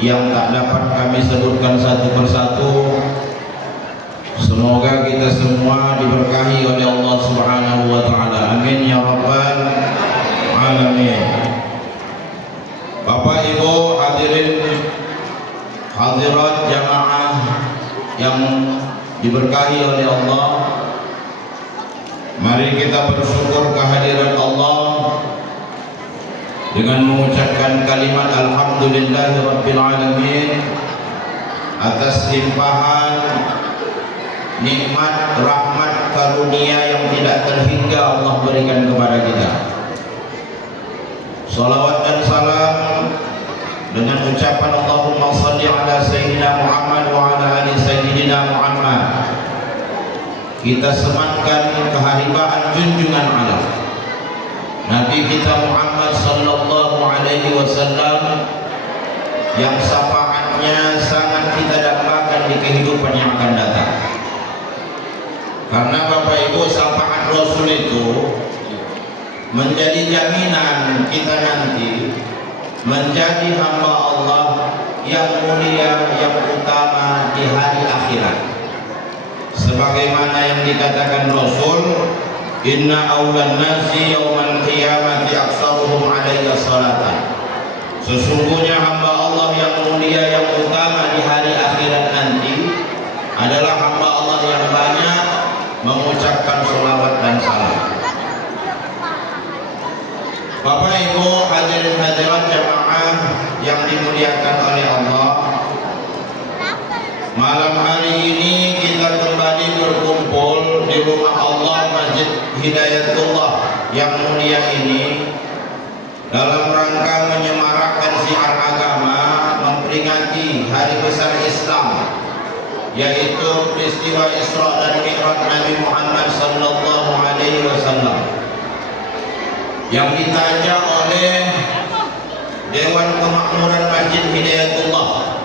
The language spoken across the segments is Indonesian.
yang tak dapat kami sebutkan satu persatu. Semoga kita semua diberkahi oleh Allah Subhanahu wa taala. Amin ya rabbal alamin. Bapak Ibu hadirin hadirat jamaah yang diberkahi oleh Allah, mari kita bersyukur kehadiran Allah dengan mengucapkan kalimat alhamdulillahirabbil alamin atas limpahan nikmat, rahmat, karunia yang tidak terhingga Allah berikan kepada kita. Salawat dan salam dengan ucapan Allahumma salli ala Sayyidina Muhammad wa ala ali Sayyidina Muhammad, kita sematkan keharibaan junjungan Allah Nabi kita Muhammad sallallahu alaihi wasallam yang syafaatnya sangat kita dambakan di kehidupan yang akan datang. Karena Bapak Ibu, syafaat Rasul itu menjadi jaminan kita nanti menjadi hamba Allah yang mulia, yang utama di hari akhirat. Sebagaimana yang dikatakan Rasul, inna awlan nasi yawmal qiyamati aksaruhum alayya salatan. Sesungguhnya hamba Allah yang mulia, yang utama di hari akhirat nanti adalah hamba Allah yang banyak mengucapkan sholawat dan salam. Bapak Ibu hadirin hadirat jamaah yang dimuliakan oleh Allah, malam hari ini kita kembali berkumpul di rumah Allah Masjid Hidayatullah yang mulia ini dalam rangka menyemarakkan syiar agama, memperingati hari besar Islam, yaitu peristiwa Isra dan Mi'raj Nabi Muhammad sallallahu alaihi wasallam, yang ditaja oleh Dewan Kemakmuran Masjid Hidayatullah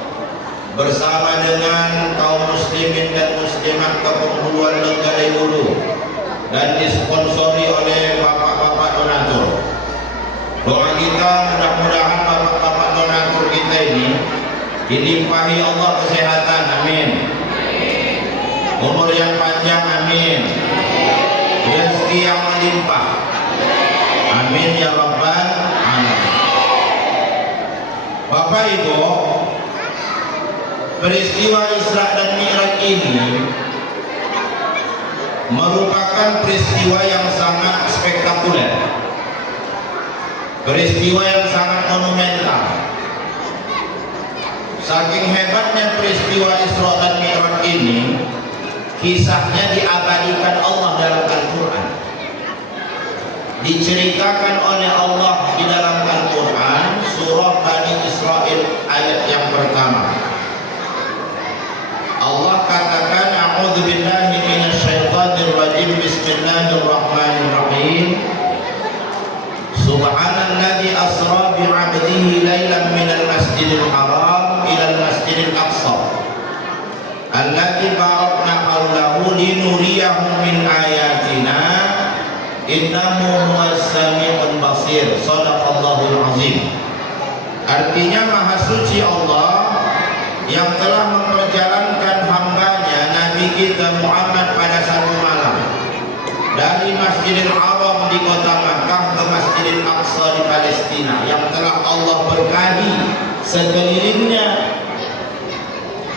bersama dengan kaum muslimin dan muslimat kepenghuluan Lenggale Hulu dan disponsori oleh bapak-bapak donatur. Doa kita mudah-mudahan bapak-bapak donatur kita ini dilimpahi Allah kesehatan, amin. Umur yang panjang, amin. Rezeki yang melimpah, amin ya rabbal alamin. Bapak Ibu, peristiwa Isra dan Mi'raj ini merupakan peristiwa yang sangat spektakuler, peristiwa yang sangat monumental. Saking hebatnya peristiwa Isra dan Mi'raj ini, kisahnya diabadikan Allah dalam Al-Quran, diceritakan oleh Allah di dalam Al-Quran surah Bani Israel ayat yang pertama. Allah katakan, a'udzubillahi minasyaitonir rajim, bismillahirrahmanirrahim, subhanalladzi asra bi'abdihi lailan minal masjidil haram ilal masjidil aqsa alladzi barakna haulahu linuriyahu min ayatina innahu huwas sami'ul basir. Shadaqallahul azim. Artinya, maha suci Allah yang telah memperjalankan hambanya Nabi kita Muhammad pada satu malam dari Masjidil Haram di kota Makkah ke Masjidil Aqsa di Palestina, yang telah Allah berkahi sekelilingnya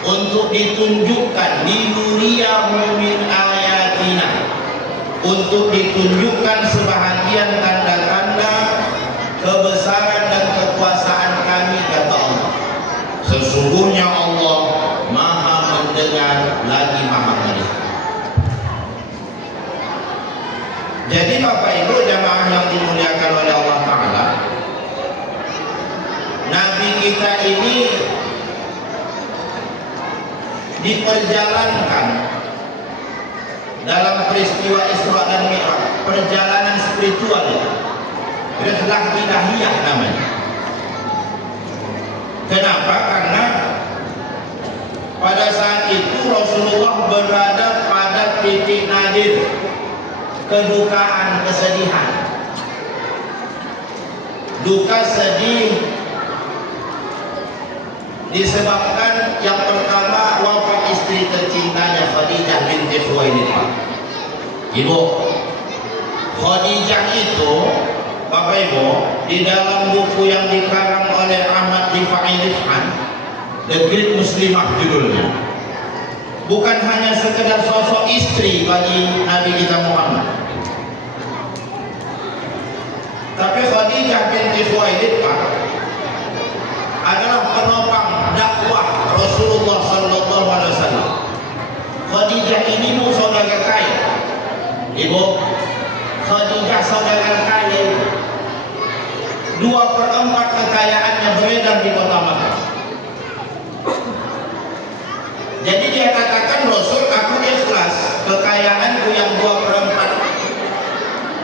untuk ditunjukkan linuriyahu min ayatina, untuk ditunjukkan sebahagian tanda-tanda kebesaran dan kekuasaan kami, kata Allah. Sesungguhnya Allah maha mendengar lagi maha melihat. Jadi Bapak Ibu jamaah yang dimuliakan oleh Allah Ta'ala, Nabi kita ini diperjalankan dalam peristiwa Isra dan Mi'raj, perjalanan spiritual, rihlah ilahiyah namanya. Kenapa? Karena pada saat itu Rasulullah berada pada titik nadir kedukaan, kesedihan, duka sedih Disebabkan yang pertama wafat istri tercintanya Khadijah binti Khuwailid. Ibu, Khadijah itu, Bapak Ibu, di dalam buku yang dikarang oleh Ahmad Rifai Rifan, The Great Muslimah judulnya, bukan hanya sekedar sosok istri bagi Nabi kita Muhammad, tapi Khadijah binti Khuwailid adalah penopang dakwah Rasulullah Sallallahu Alaihi Wasallam. Khadijah ini saudara kaya, Ibu. Khadijah saudara kaya itu 2/4 kekayaannya beredar di kota Makkah. Jadi dia katakan, Rasul, aku ikhlas kekayaanku yang 2/4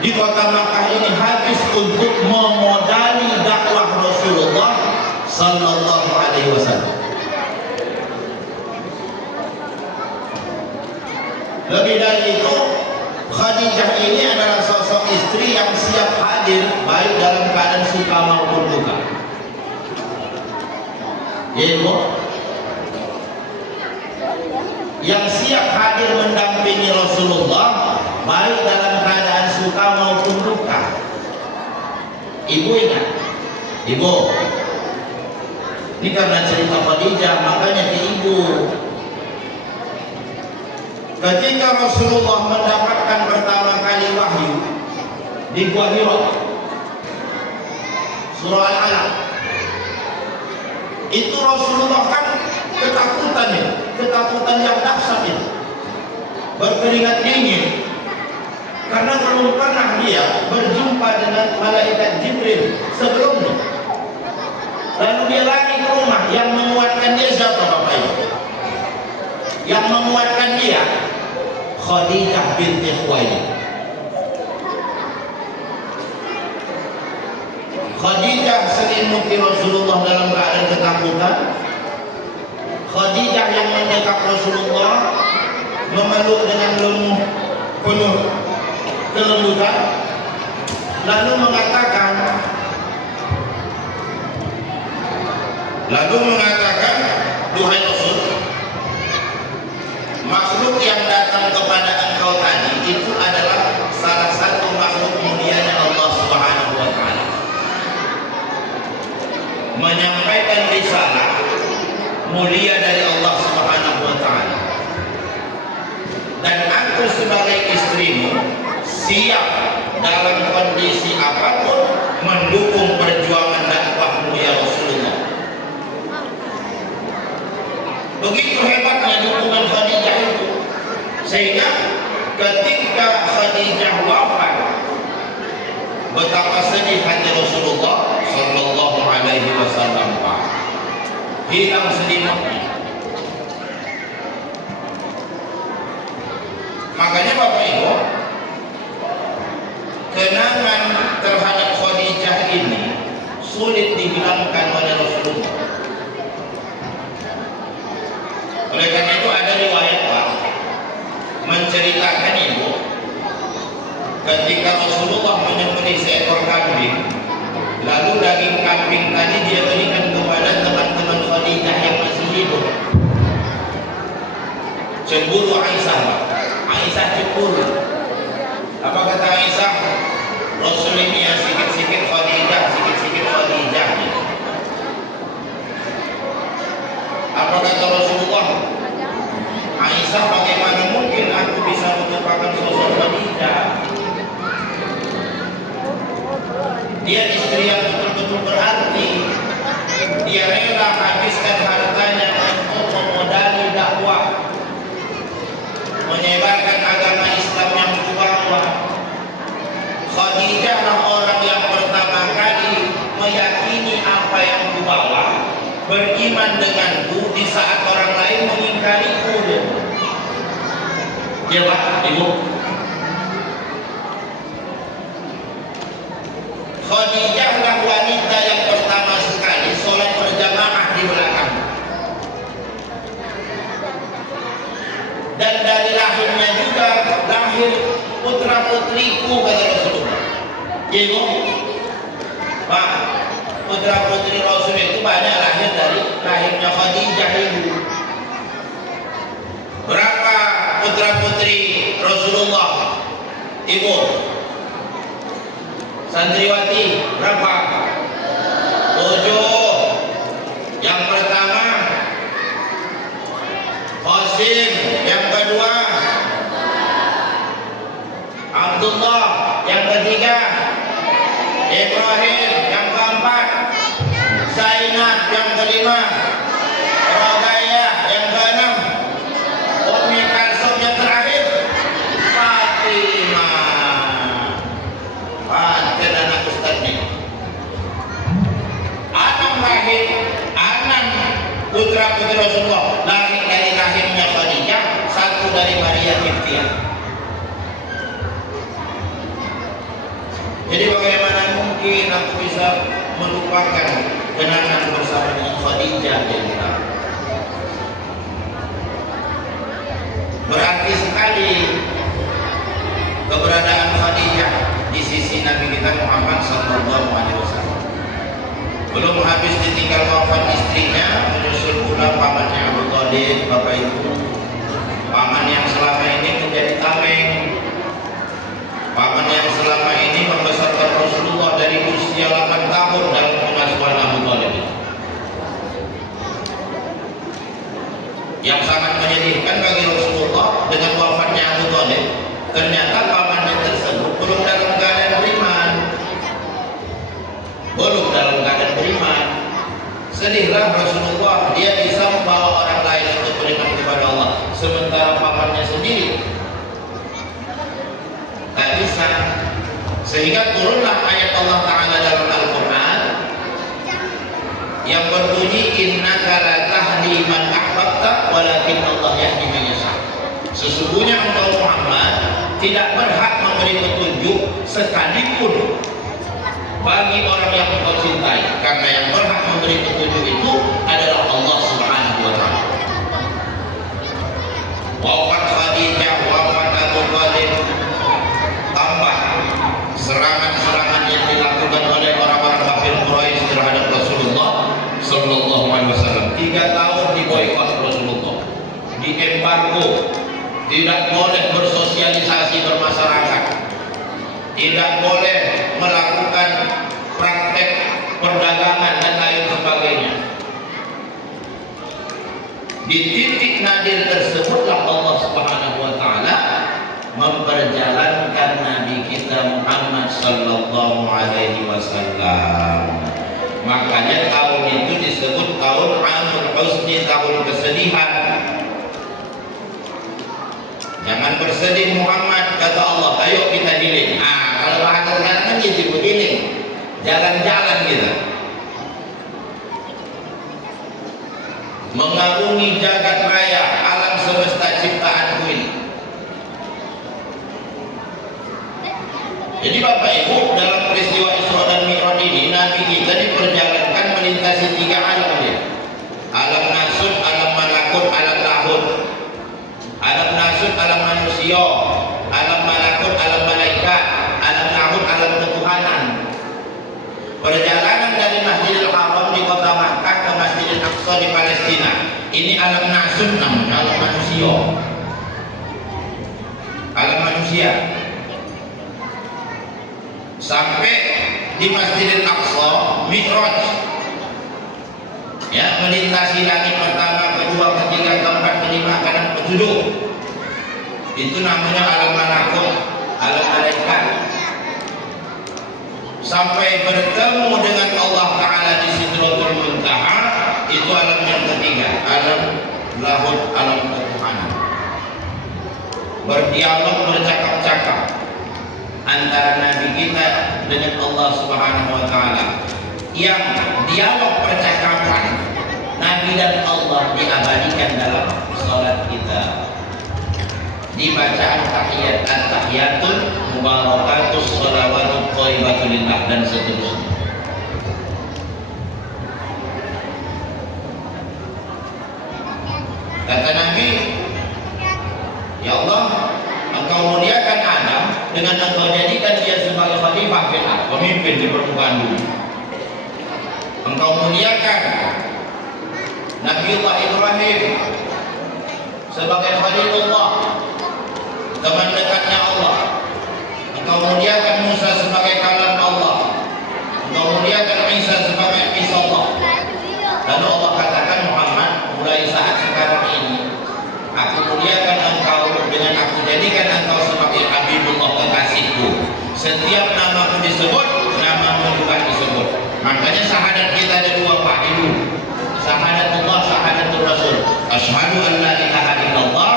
di kota Makkah ini habis untuk memodali dakwah Rasulullah Sallallahu Alaihi Wasallam. Lebih dari itu, Khadijah ini adalah sosok istri yang siap hadir baik dalam keadaan suka maupun duka. Ibu, yang siap hadir mendampingi Rasulullah baik dalam keadaan suka maupun duka. Ibu ingat, Ibu, ini karena cerita Khadijah, makanya ke ibu. Ketika Rasulullah mendapatkan pertama kali wahyu di Gua Hira, surah Al-Alaq, itu Rasulullah kan ketakutan ya, ketakutan yang dahsyat ya, berkeringat dingin karena belum pernah dia berjumpa dengan malaikat Jibril sebelumnya. Lalu dia lari ke rumah. Yang menguatkan dia siapa, Bapak Ibu? Yang menguatkan dia Khadijah binti Khuwailid. Khadijah selimuti Rasulullah dalam keadaan ketakutan. Khadijah yang mendekat Rasulullah, memeluk dengan penuh kelembutan, lalu mengatakan, duhai Rasul, makhluk yang datang kepada engkau tadi itu adalah salah satu makhluk mulianya Allah Subhanahu wa Ta'ala, menyampaikan risalah mulia dari Allah Subhanahu wa Ta'ala, dan aku sebagai istrimu siap dalam kondisi apapun mendukung perjuangan dakwahmu ya Rasulullah. Begitu hebatnya dukungan Khadijah itu, sehingga ketika Khadijah wafat, betapa sedih hati Rasulullah Sallallahu Alaihi Wasallam, hilang selimutnya. Makanya Bapak Ibu, kenangan terhadap Khadijah ini sulit dihilangkan oleh Rasulullah. Oleh karena itu ada riwayat menceritakan Ibu, ketika Rasulullah menyembelih seekor kambing, lalu daging kambing tadi dia berikan kepada teman-teman Khadijah yang masih hidup. Cemburu Aisyah cemburu. Apa kata Aisyah? Rasul ini ya sikit-sikit Khadijah. Apa kata Rasulullah? Aisyah, bagaimana mungkin aku bisa melupakan sosok Khadijah? Dia istri yang betul-betul berarti. Dia rela habiskan hartanya untuk memodali dakwah, menyebarkan agama Islam yang bawah. Khadijah lah orang yang pertama kali meyakini apa yang kubawa, beriman denganku di saat orang lain mengingkariku. Ya Pak, Ibu. Khadijah lah wanita yang pertama sekali sholat berjamaah di belakang. Dan dari lahirnya juga lahir putra putriku, kata Rasulullah. Ibu, Pak, putra putri Rasul itu banyak lahir dari rahimnya Khadijah ibu. Berapa putra putri Rasulullah ibu? Santriwati berapa? 7. Yang pertama Qasim, yang kedua Abdullah, yang ketiga Ibrahim, yang keempat Zainab, yang kelima Roqayyah, yang keenam Ummi Kalsum, yang terakhir Fatimah. Paten anak ustadznya. Anak lahir, anak putra putri Rasulullah lahir dari rahimnya Khadijah, satu dari Maria Qibtiyah. Jadi bagaimana mungkin aku bisa melupakan kenangan bersama dengan Khadijah yang kita. Berarti sekali keberadaan Khadijah di sisi Nabi kita Muhammad sallallahu alaihi wasallam. Belum habis ditinggal wafat istrinya, menyusul pula pamannya Abu Thalib, bapak ibu, paman yang selama ini menjadi tameng, paman yang selama ini membesarkan Rasulullah dari usia 8 tahun dalam pengasuhan Abu Thalib. Yang sangat menyedihkan bagi Rasulullah dengan wafatnya Abu Thalib, ternyata pamannya tersebut belum dalam keadaan beriman. Belum dalam keadaan beriman. Sedihlah Rasulullah, dia bisa membawa orang lain untuk beriman kepada Allah, sementara pamannya sendiri tak bisa. Sehingga turunlah ayat Allah Ta'ala dalam Al-Quran yang berbunyi innaka la tahdi man ahbabta walakin Allah yahdi man yasha. Sesungguhnya engkau Muhammad tidak berhak memberi petunjuk sekalipun bagi orang yang engkau cintai, karena yang berhak memberi petunjuk itu adalah Allah Subhanahu wa Ta'ala. Wafat Khadijah, wafat Abu Thalib, tambah serangan-serangan yang dilakukan oleh orang-orang kafir Quraisy terhadap Rasulullah sallallahu alaihi wasallam. 3 tahun diboikot Rasulullah, diembargo, tidak boleh bersosialisasi bermasyarakat, tidak boleh melakukan praktek perdagangan dan lain sebagainya. Di titik nadir tersebutlah Allah Subhanahu wa Ta'ala memperjalankan Nabi kita Muhammad sallallahu alaihi wasallam. Makanya tahun itu disebut tahun Amul Husni, tahun kesedihan. Jangan bersedih Muhammad, kata Allah, ayo kita healing. Kalau bahasa sekarang kan disebut healing, jalan-jalan kita, mengarungi jagat raya alam semesta ciptaanku ini. Jadi Bapak Ibu, dalam peristiwa Isra dan Mi'raj ini Nabi kita diperjalankan melintasi 3 alam dia. Alam nasut, alam malakut, alam lahut. Alam nasut, alam manusia, alam malakut, alam malaikat, alam lahut, alam ketuhanan. Perjalanan dari Masjidil Haram di kota Makkah ke Masjidil Aqsa di Palestina, ini alam nasut namanya, alam manusia. Alam manusia. Sampai di Masjidil Aqsa, Mi'raj, ya, melintasi langit pertama, kedua, ketiga, keempat, kelima, keenam, ketujuh. Itu namanya alam malakut, alam malaikat. Sampai bertemu dengan Allah Ta'ala di Sidratul Muntaha, itu alam yang ketiga, alam lahut, alam ketuhanan. Berdialog, bercakap-cakap antara Nabi kita dengan Allah Subhanahu wa Ta'ala. Yang dialog percakapan Nabi dan Allah diabadikan dalam salat kita. Dibaca tahiyat, at-tahiyatul mubarakatus shalawatut thayyibatul lillah dan seterusnya. Kata Nabi, ya Allah, engkau muliakan Adam dengan engkau jadikan dia sebagai khalifah fil ardh, pemimpin di permukaan bumi. engkau muliakan Nabiullah Ibrahim sebagai Khalilullah, teman dekatnya Allah. Engkau muliakan Musa sebagai kalam Allah. Engkau muliakan Isa sebagai Isa Allah. Lalu Allah katakan, Muhammad, mulai saat sekarang ini aku muliakan engkau dengan aku jadikan engkau sebagai Habibullah, kekasihku. Setiap namaku disebut, namamu juga disebut. Makanya syahadat kita ada dua, Pak Ibu. Syahadatullah, syahadatul Rasul. Asyhadu an la ilaha illallah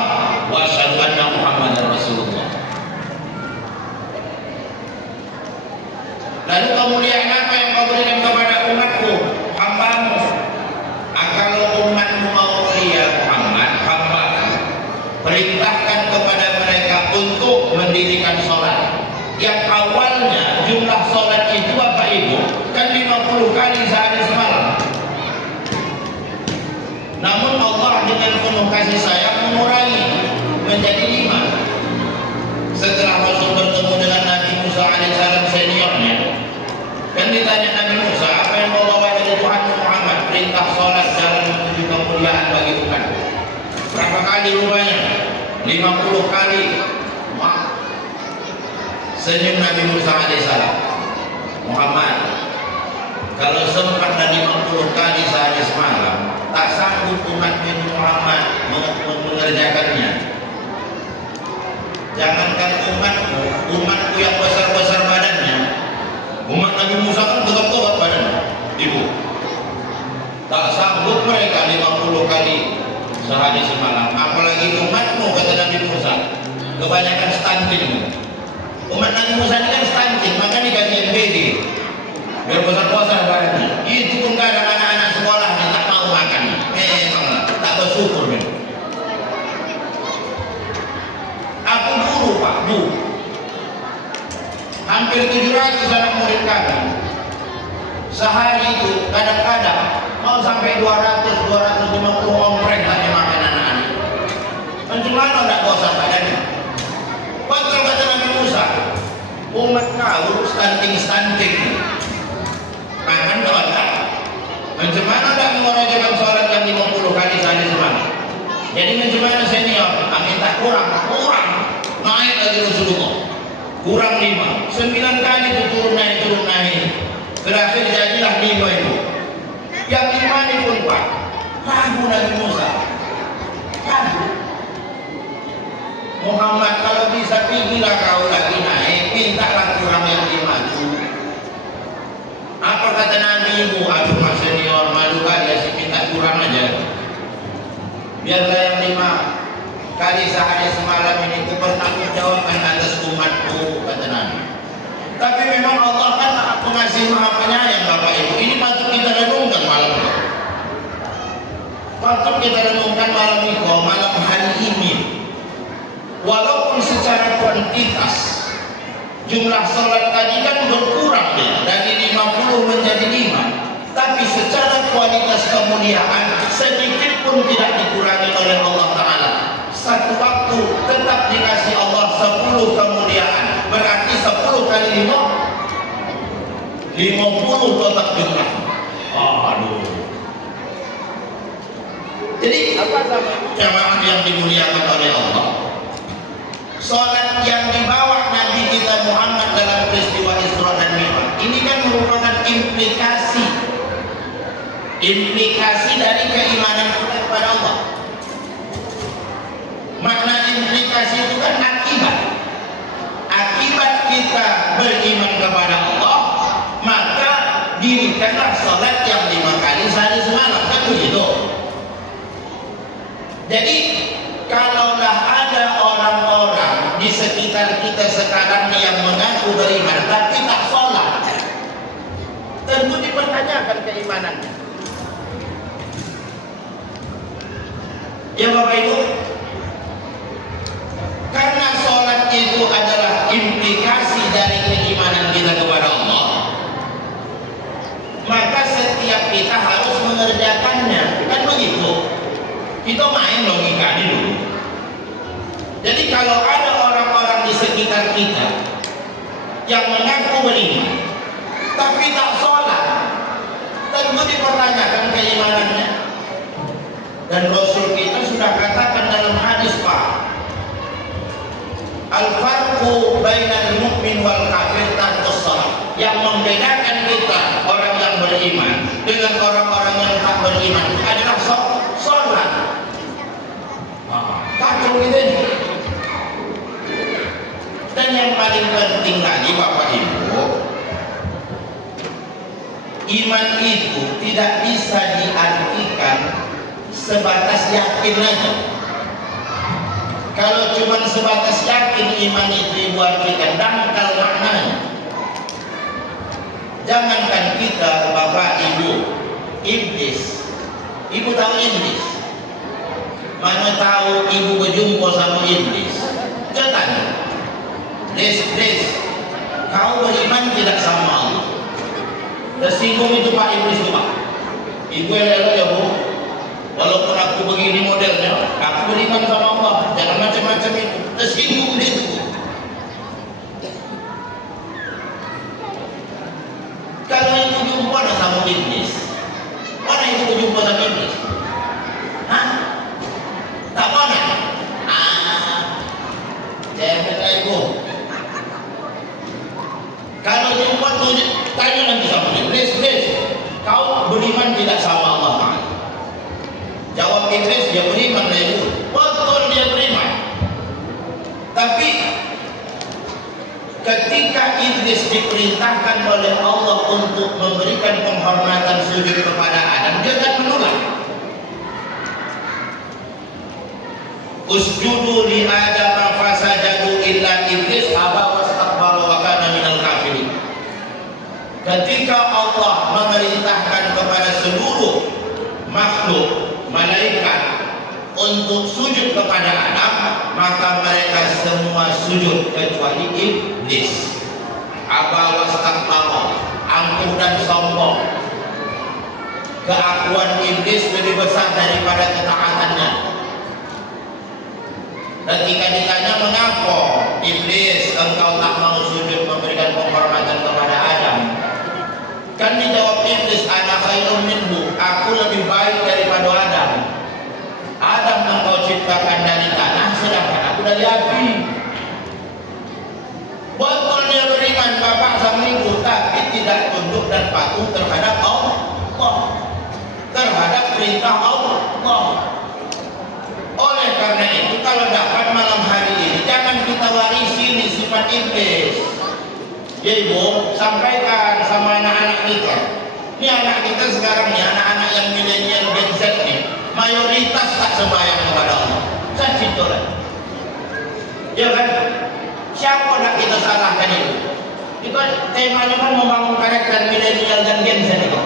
wa asyhadu anna Muhammadar Rasulullah. Lalu kemuliaan apa yang kau berikan kepada umatku, hambamu? Kalau umatmu mau mulia Muhammad, hamba, perintahkan kepada mereka untuk mendirikan sholat. Yang awalnya jumlah sholat itu Bapak Ibu kan 50 kali sehari semalam. Namun Allah dengan penuh kasih sayang mengurangi menjadi 5. Setelah Rasul bertemu dengan Nabi Musa alaihissalam seniornya, kan ditanya Nabi Musa, apa yang kau bawa dari Tuhan Muhammad? Perintah sholat, jalan menuju kemuliaan bagi umat. Berapa kali rupanya? 50 kali. Senyum Nabi Musa alaihissalam, Muhammad, kalau sempat dan 50 kali sehari semalam, tak sanggup umat Muhammad mengerjakannya. Jangankan umatku yang besar-besar badannya, umat Nabi Musa kan tegap-tegap badannya, Ibu. Tak sanggup mereka 50 kali sehari semalam. Apalagi umatmu, kata Nabi Musa, kebanyakan stunting. Umat Nabi Musa ini kan stunting, maka dikasih MBG biar besar-besar badannya. Itu pun gak ada anak-anak sekolah yang tak mau makan. Memang tak bersyukur. Aku guru, Pak, Bu. Hampir 700 anak murid kami. Sehari itu kadang-kadang mau sampai 200-250 ompreng hanya makan anak-anak. Macam mana tak bosan badannya? Betul kata Nabi Musa, umat kau stunting. Makan otak. Macam mana tak mengerjakan sholat yang 50 kali sehari semalam? Jadi macam mana senior? Minta kurang, naik lagi Rasulullah. Kurang 5, 9 kali itu turun naik. Terakhir jadilah 5 itu. Yang 5 ini pun Pak, ragu Nabi Musa. Ragu. Muhammad, kalau bisa pergilah kau lagi naik, mintalah kurang yang 5 itu. Apa kata Nabi? Ibu, aduh mas senior, malu kali ya sih, minta kurang aja. Biarlah yang 5 kali sehari semalam ini ku bertanggungjawabkan atas umatku, kata Nabi. Tapi memang Allah kan Maha Pengasih, Maha Penyayang, Bapak Ibu. Ini patut kita renungkan malam ini. Patut kita renungkan malam ini, malam hari ini. Walaupun secara kuantitas jumlah sholat tadi kan berkurang ya, dari 50 menjadi 5, tapi secara kualitas kemuliaan sedikit pun tidak dikurangi oleh Allah Ta'ala. Satu waktu tetap dikasih Allah 10 kemuliaan, berarti 10 kali 5, 50 tetap jumlah. Aduh. Jadi apa sama jamaah yang dimuliakan oleh Allah? Sholat yang dibawa Nabi kita Muhammad dalam peristiwa Isra dan Mi'raj ini kan merupakan implikasi dari keimanan kita kepada Allah. Makna implikasi itu kan akibat kita beriman kepada Allah, maka dirikanlah sholat yang 5 kali sehari semalam, kan begitu. Jadi kalaulah ada orang-orang di sekitar kita sekarang yang mengaku beriman tapi tak sholat, tentu dipertanyakan keimanannya. Ya Bapak Ibu, karena sholat itu adalah implikasi dari keimanan kita kepada Allah, maka setiap kita harus mengerjakannya, kan begitu. Kita main logika dulu. Jadi kalau ada orang-orang di sekitar kita yang mengaku beriman tapi tak sholat, tentu pertanyakan keimanannya. Dan Rasul kita sudah katakan dalam hadis, Pak, al-farqu bainal mu'min wal kafir tarkus shalah. Yang membedakan kita orang yang beriman dengan orang-orang yang tak beriman adalah sholat. Kacau gitu. Dan yang paling penting lagi, Bapak Ibu, iman itu tidak bisa diartikan sebatas yakin aja. Kalau cuma sebatas yakin, iman itu Ibu artikan dangkal maknanya. Jangankan kita, Bapak Ibu, iblis. Ibu tahu iblis? Mana tahu Ibu berjumpa sama iblis? Tanya, Des, kau beriman tidak sama Allah? Tersinggung itu Pak iblis itu, Pak. Ibu elok ya Bu. Walaupun aku begini modelnya, aku beriman sama Allah. Jangan macam-macam itu. Tersinggung dia itu. Kalau ibu jumpa sama iblis, mana ibu jumpa sama iblis? Hah? Tak mana? Jangan ibu. Kalau jumpa tuh tanya nanti sama iblis, kau beriman tidak sama Allah Ta'ala? Jawab iblis, dia beriman lah ibu. Betul, dia beriman. Tapi ketika iblis diperintahkan oleh Allah untuk memberikan penghormatan sujud kepada Adam, dia akan menolak. Usjudu li Adam fasajadu illa iblis aba wastakbara wa kana minal kafirin. Ketika Allah memerintahkan kepada seluruh makhluk malaikat untuk sujud kepada Adam, maka mereka semua sujud kecuali iblis. Aba wastakbara, angkuh dan sombong. Keakuan iblis lebih besar daripada ketaatannya. Ketika ditanya mengapa iblis engkau tak mau sujud memberikan penghormatan kepada Adam, kan dijawab iblis, ana khairun minhu, aku lebih baik daripada Adam. Adam engkau ciptakan dari tanah, sedangkan aku dari api. Betul dia beriman bapak sama ibu, tapi tidak tunduk dan patuh terhadap Allah, terhadap perintah Allah. Oleh karena itu, kalau dapat malam hari ini, jangan kita warisi nih sifat iblis. Ya ibu, sampaikan sama anak-anak kita. Ini anak kita sekarang nih, anak-anak yang milenial Gen Z nih, mayoritas tak sembahyang kepada Allah. Saya cinta lah. Ya kan? Siapa nak kita salahkan itu? Itu temanya kan membangun karakter milenial dan Gen Z itu.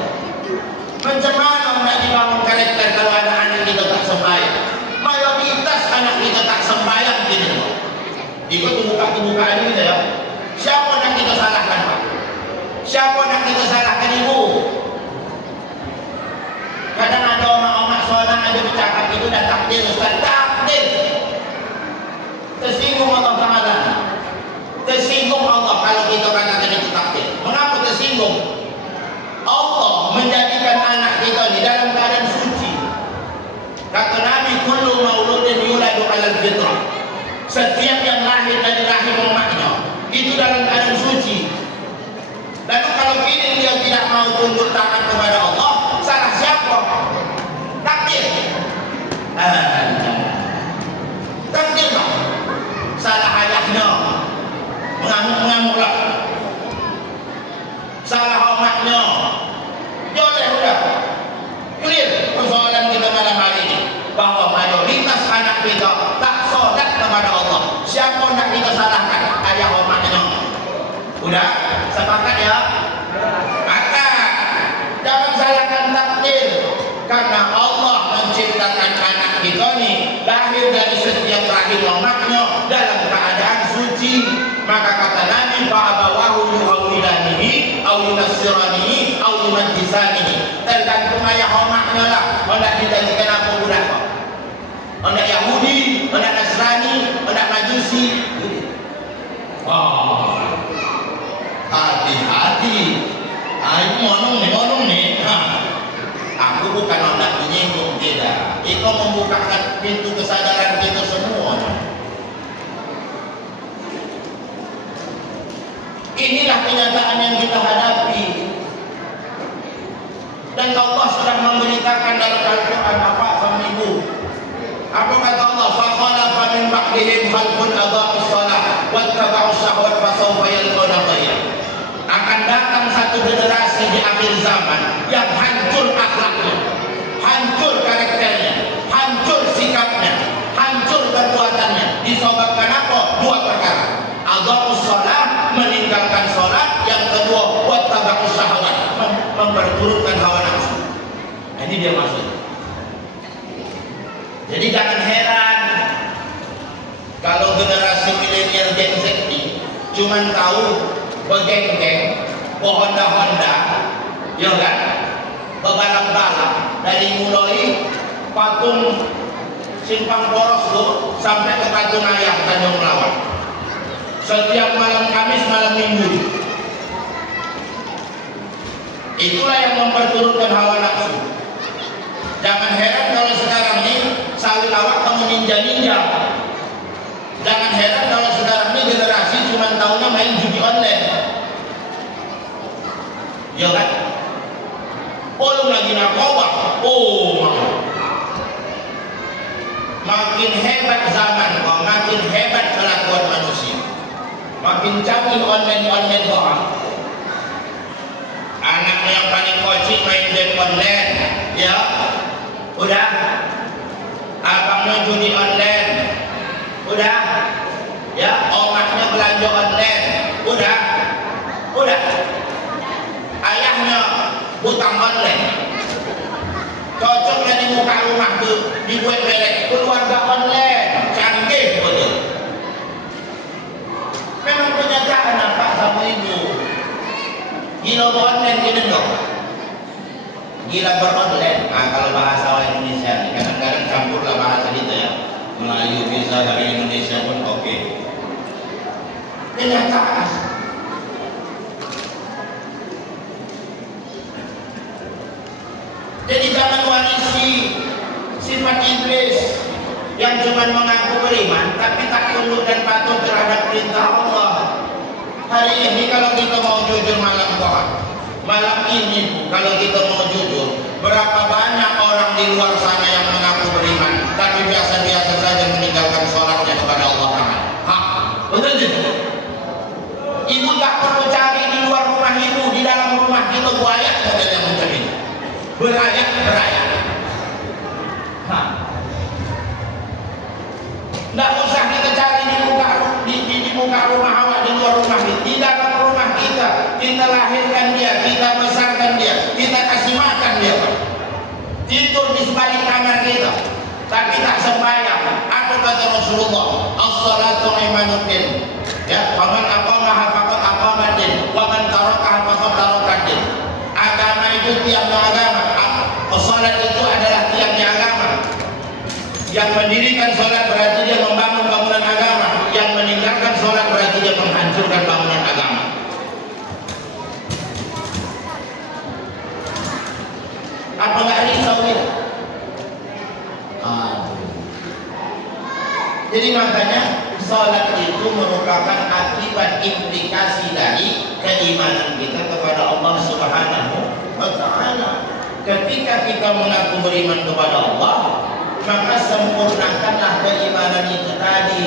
Macam mana nak dibangun karakter kalau anak-anak kita tak sembahyang? Mayoritas anak kita tak sembahyang gini. Ikut buka-bukaan ini kita ya. Siapa nak kita salahkan, Pak? Siapa nak kita salahkan ibu? Kadang ada orang-orang soalnya ada bercakap itu dah takdir, Ustaz, takdir. Tersinggung Allah Ta'ala. Tersinggung Allah kalau kita katakan itu takdir. Mengapa tersinggung? Allah menjadikan anak kita di dalam keadaan suci. Kata Nabi, kullu mauludin yuladu alal fitrah. Setiap yang lahir dari rahim emaknya itu dalam keadaan suci. Lalu kalau kini dia tidak mau tunduk taat kepada Allah, salah siapa? Takdir. Takdir no? Salah ayahnya, mengamuk-ngamuklah. Salah omaknya, boleh udah. Clear persoalan kita malam hari ini, bahwa mayoritas anak kita tak sodat kepada Allah. Siapa nak kita salahkan? Ayah omaknya. Udah sepakat ya? Maka jangan salahkan takdir, karena Allah menciptakan anak kita ini lahir dari setiap rahim omaknya dalam keadaan suci. Maka kata Nabi, fa'abawahu yuhawilanihi au yunassiranihi au yumajjisanihi. Tergantung ayah omaknya lah. Hendak dijadikan apa budak kok? Hendak Yahudi, hendak Nasrani, hendak Majusi. Hati-hati. Ini monong nih. itu membukakan pintu kesadaran kita semua. Inilah kenyataan yang kita hadapi. Dan Allah sudah memberitakan dalam Al-Quran apa sama ibu. Apa kata Allah? فَخَلَفَ مِنْ بَعْدِهِمْ خَلْفٌ أَضَاعُوا الصَّلَاةَ وَاتَّبَعُوا الشَّهَوَاتِ فَسَوْفَ يَلْقَوْنَ غَيًّا. Akan datang satu generasi di akhir zaman yang hancur akhlaknya, hancur karakternya, hancur sikapnya, hancur perbuatannya. Disebabkan apa? Dua perkara. Adha'us shalah, meninggalkan sholat. Yang kedua, wattaba'us syahawat, memperturutkan hawa nafsu. Ini dia maksud. Jadi jangan heran kalau generasi milenial Gen Z ini cuma tahu begeng-geng, Honda-Honda, ya kan, bebalap-balap dari mulai patung Simpang Poros tuh sampai ke patung Ayah Tanjung Melawat. Setiap malam Kamis, malam Minggu. Itulah yang memperturutkan hawa nafsu. Jangan heran kalau sekarang ini sawi lawak kamu ninja-ninja. Jangan heran kalau sekarang ini generasi cuma tahunya main judi online. Ya kan? Belum lagi narkoba. Oh, makin hebat zaman kok, makin hebat kelakuan manusia. Makin canggih online doang. Anaknya yang paling kocik main game online, ya. Udah. Abangnya judi online. Udah. Ya, omaknya belanja online. Udah. Ayahnya hutang online. Cocoknya di muka rumah tuh dibuat merek keluarga online. Canggih betul. Memang kenyataan apa sama ibu. Gila online gini dong. Gila beronline. Nah, kalau bahasa Indonesia nih kadang-kadang campurlah bahasa kita ya. Melayu bisa, dari Indonesia pun oke. Kenyataan. Jadi jangan warisi sifat iblis yang cuma mengaku beriman tapi tak tunduk dan patuh terhadap perintah Allah. Hari ini kalau kita mau jujur malam ini kalau kita mau jujur, berapa banyak orang di luar sana yang mengaku beriman tapi biasa-biasa saja meninggalkan sholatnya kepada Allah Ta'ala. Betul tidak? Ibu tak perlu cari di luar rumah ibu, di dalam rumah kita buaya saja yang mencari. Berayak. Tidak usah kita cari di muka rumah awak, di luar rumah kita, di dalam rumah kita. Kita lahirkan dia, kita besarkan dia, kita kasih makan dia. Tidur di sebalik kamar kita, tapi tak sembahyang. Apa kata Rasulullah? As-salatu imanuddin. Ya, waman aqamaha faqad aqamaddin, waman tarakaha faqad tarakaddin. Agama itu tiapnya agama. Salat itu adalah tiapnya agama. Yang mendirikan salat berarti dia membangun bangunan agama. Yang meninggalkan salat berarti dia menghancurkan bangunan agama. Apa nggak risau ya? Jadi makanya salat itu merupakan akibat implikasi dari keimanan kita kepada Allah Subhanahu wa Ta'ala. Ketika kita mengaku beriman kepada Allah, maka sempurnakanlah keimanan itu tadi.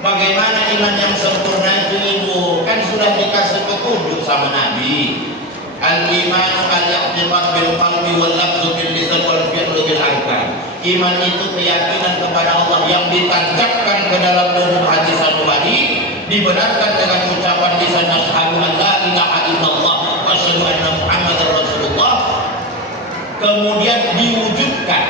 Bagaimana iman yang sempurna itu ibu? Kan sudah dikasih petunjuk sama Nabi. Al-imanu al-i'tiqad bil qalbi wal lafzu bil lisan wal fi'lu bil arkan. Iman itu keyakinan kepada Allah yang ditancapkan ke dalam lubuk hati satu hari, dibenarkan dengan ucapan lisan asyhadu an la ilaha illallah wa asyhadu anna muhammadar rasulullah. Kemudian diwujudkan,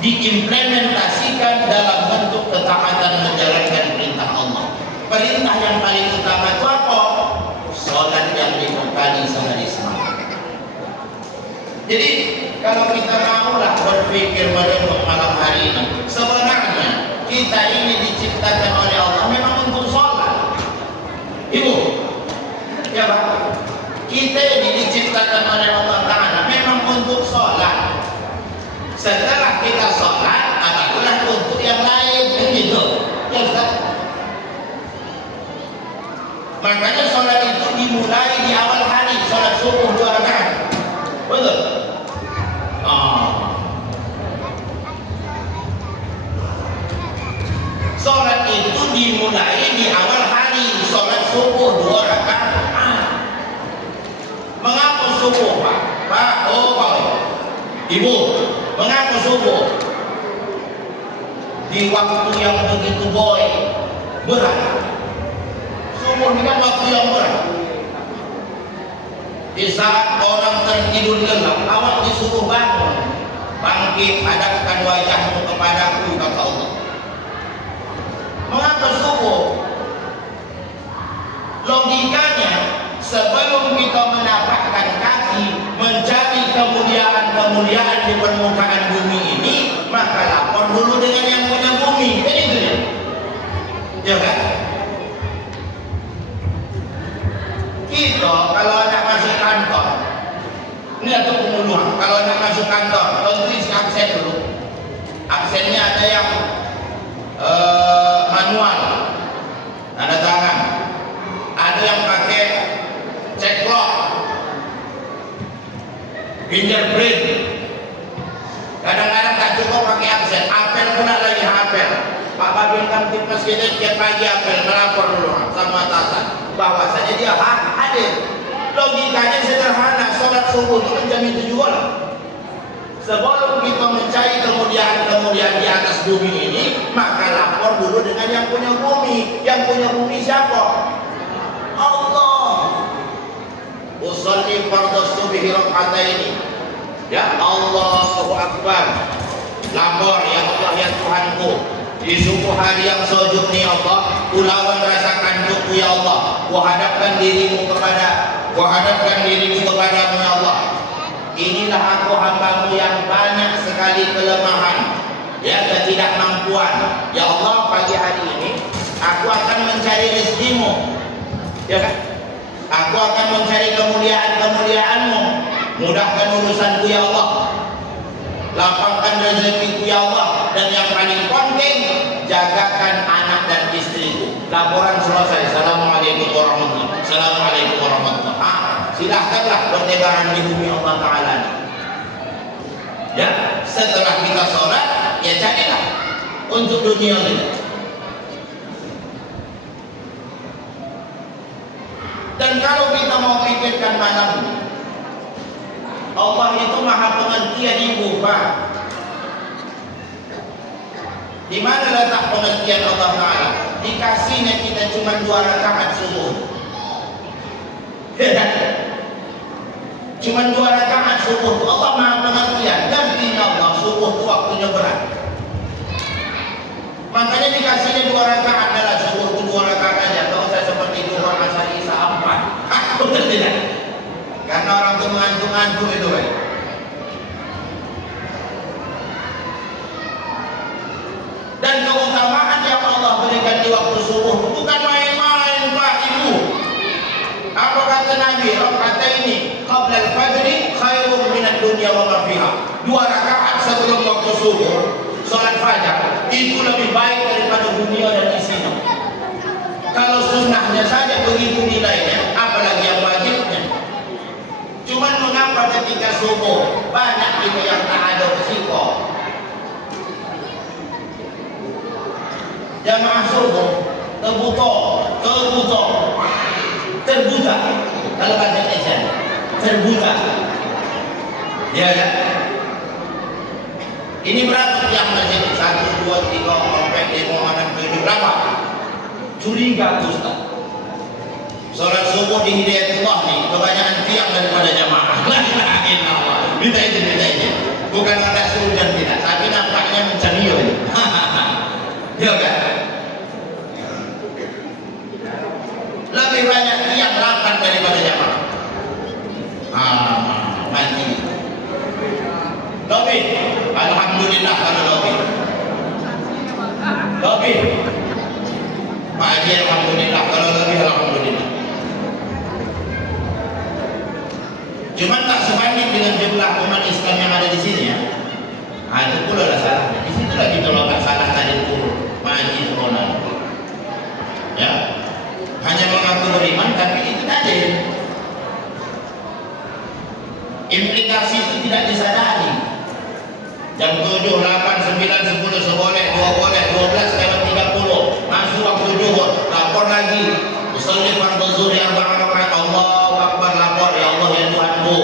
diimplementasikan dalam bentuk ketaatan menjalankan perintah Allah. Perintah yang paling utama itu apa? Salat yang 5 kali sehari semalam. Jadi kalau kita maulah berpikir merenung malam hari ini, sebenarnya kita ini diciptakan oleh Allah memang untuk sholat. Ibu, ya Pak, kita ini diciptakan oleh Allah Ta'ala memang untuk sholat. Setelah kita Makanya sholat itu dimulai di awal hari, sholat subuh 2 rakaat. Betul? Sholat itu dimulai di awal hari, sholat subuh 2 rakaat. Mengapa subuh, Pak? Pak, Pak, Ibu, mengapa subuh? Di waktu yang begitu berat. Subuh ini kan waktu yang berat. Di saat orang tertidur lelap, awak disuruh bangun, bangkit, hadapkan wajahmu kepadaku, kata Allah. Mengapa subuh? Logikanya, sebelum kita menapakkan kaki mencari kemuliaan di permukaan bumi ini, maka lapor dulu dengan yang punya bumi. Kan itu ya? Ya kan? Kita kalau anak masuk kantor, ini atau pembunuhan, kalau anak masuk kantor, tentu isi absen dulu. Absennya ada yang manual, tanda tangan, ada yang pakai ceklok, fingerprint. Kadang-kadang tak cukup pakai absen, apel pula lagi apel. Pak Babin Kamtipmas kita tiap pagi apel melapor dulu sama atasan bahwasanya dia hadir. Logikanya sederhana, sholat subuh itu jam 7 orang. Sebelum kita mencari kemuliaan di atas bumi ini, maka lapor dulu dengan yang punya bumi. Yang punya bumi siapa? Allah. Usolli fardhu subhi raka'ataini. Ya Allahu Akbar. Lapor, ya Allah, ya Tuhanku, di subuh hari yang sejuk ni Allah, ku lawan rasa kantukku ya Allah. Ku hadapkan dirimu kepadamu ya Allah. Inilah aku hambamu yang banyak sekali kelemahan, ya, ketidakmampuan. Ya Allah, pagi hari ini aku akan mencari rezekimu, ya kan? Aku akan mencari kemuliaan-kemuliaanmu. Mudahkan urusanku ya Allah, lapangkan rezekiku ya Allah, dan yang paling penting, jagakan anak dan istriku. Laporan selesai. Assalamualaikum warahmatullahi wabarakatuh. Assalamualaikum warahmatullahi wabarakatuh. Silahkanlah bertebaran di bumi Allah Ta'ala. Ya, setelah kita sholat, ya carilah untuk dunia ini. Dan kalau kita mau pikirkan malam ini, Allah itu maha pengertian, Ibu, Pak. Di mana letak pengertian Allah Ta'ala? Dikasihnya kita cuma 2 rakaat subuh. Cuma 2 rakaat subuh. Allah maha pengertian. Dan Allah, subuh itu waktunya berat. Makanya dikasihnya 2 rakaat adalah subuh itu 2 rakaat aja. Kalau saya seperti duhur, asar, isya 4. Betul tidak? Karena orang itu mengantuk-antuk itu kan. Dan keutamaan yang Allah berikan di waktu subuh bukan main-main, Pak, Ibu. Apa kata Nabi? Raka'ataini qabla al-fajri khairun minad dunya wa ma fiha. 2 rakaat sebelum waktu subuh, salat fajar, itu lebih baik daripada dunia dan isinya. Kalau sunnahnya saja begitu nilainya, apalagi yang wajibnya. Cuman mengapa ketika subuh banyak kita yang tak ada resiko? Jamaah subuh terbuta. Kalau bahasa Indonesia terbuta. Ya kan? Ini berapa yang masjid? 1, 2, 3, 4, 5, 6, 7, berapa? Curiga Ustaz. Sholat subuh di Hidayatullah nih kebanyakan tiang daripada jamaah. Minta izin. Bukan ada suruh dan tidak, tapi nampaknya mencari. Ya kan? Lebih banyak tiang 8 daripada jamaah. Mati. Lebih. Alhamdulillah kalau lebih. Pak Haji, alhamdulillah. Kalau lebih, alhamdulillah. Cuman tak sebanding dengan jumlah umat Islam yang ada di sini ya. Itu pula lah Implikasi itu tidak disadari. Jam 7, 8, 9, 10 seboleh, 2 boleh, 12 lewat 30 masuk waktu zuhur, lapor lagi. Usolli fardhu zuhri 4 rakaat, Allahu Akbar, lapor, ya Allah ya Tuhanku,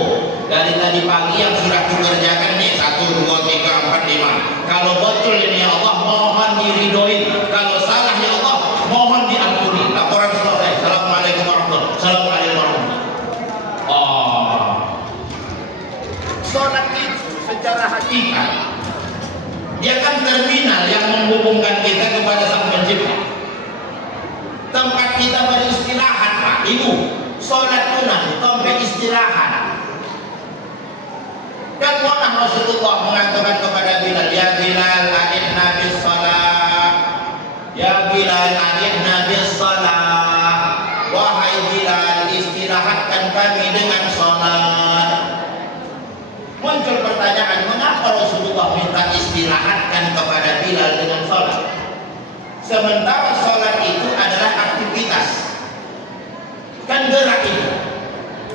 dari tadi pagi yang sudah kukerjakan nih 1, 2, 3, 4, 5. Kalau betul ini ya Allah, mohon diridhoi. Kalau salah ya Allah, mohon diampuni. Laporan selesai. Assalamualaikum warahmatullahi wabarakatuh. Assalamualaikum warahmatullahi wabarakatuh. Sholat itu secara hakikat dia kan terminal yang menghubungkan kita kepada Sang Pencipta. Tempat kita beristirahat, Pak Ibu. Sholat tunang, tempat istirahat. Dan pernah Rasulullah mengatakan kepada Bilal, ya Bilal, a'idna bis salat. Ya Bilal, a'idna bis salat. Wahai Bilal, istirahatkan kami dengan salat. Muncul pertanyaan, mengapa Rasulullah minta istirahatkan kepada Bilal dengan salat? Sementara salat itu adalah aktivitas, kan gerak itu.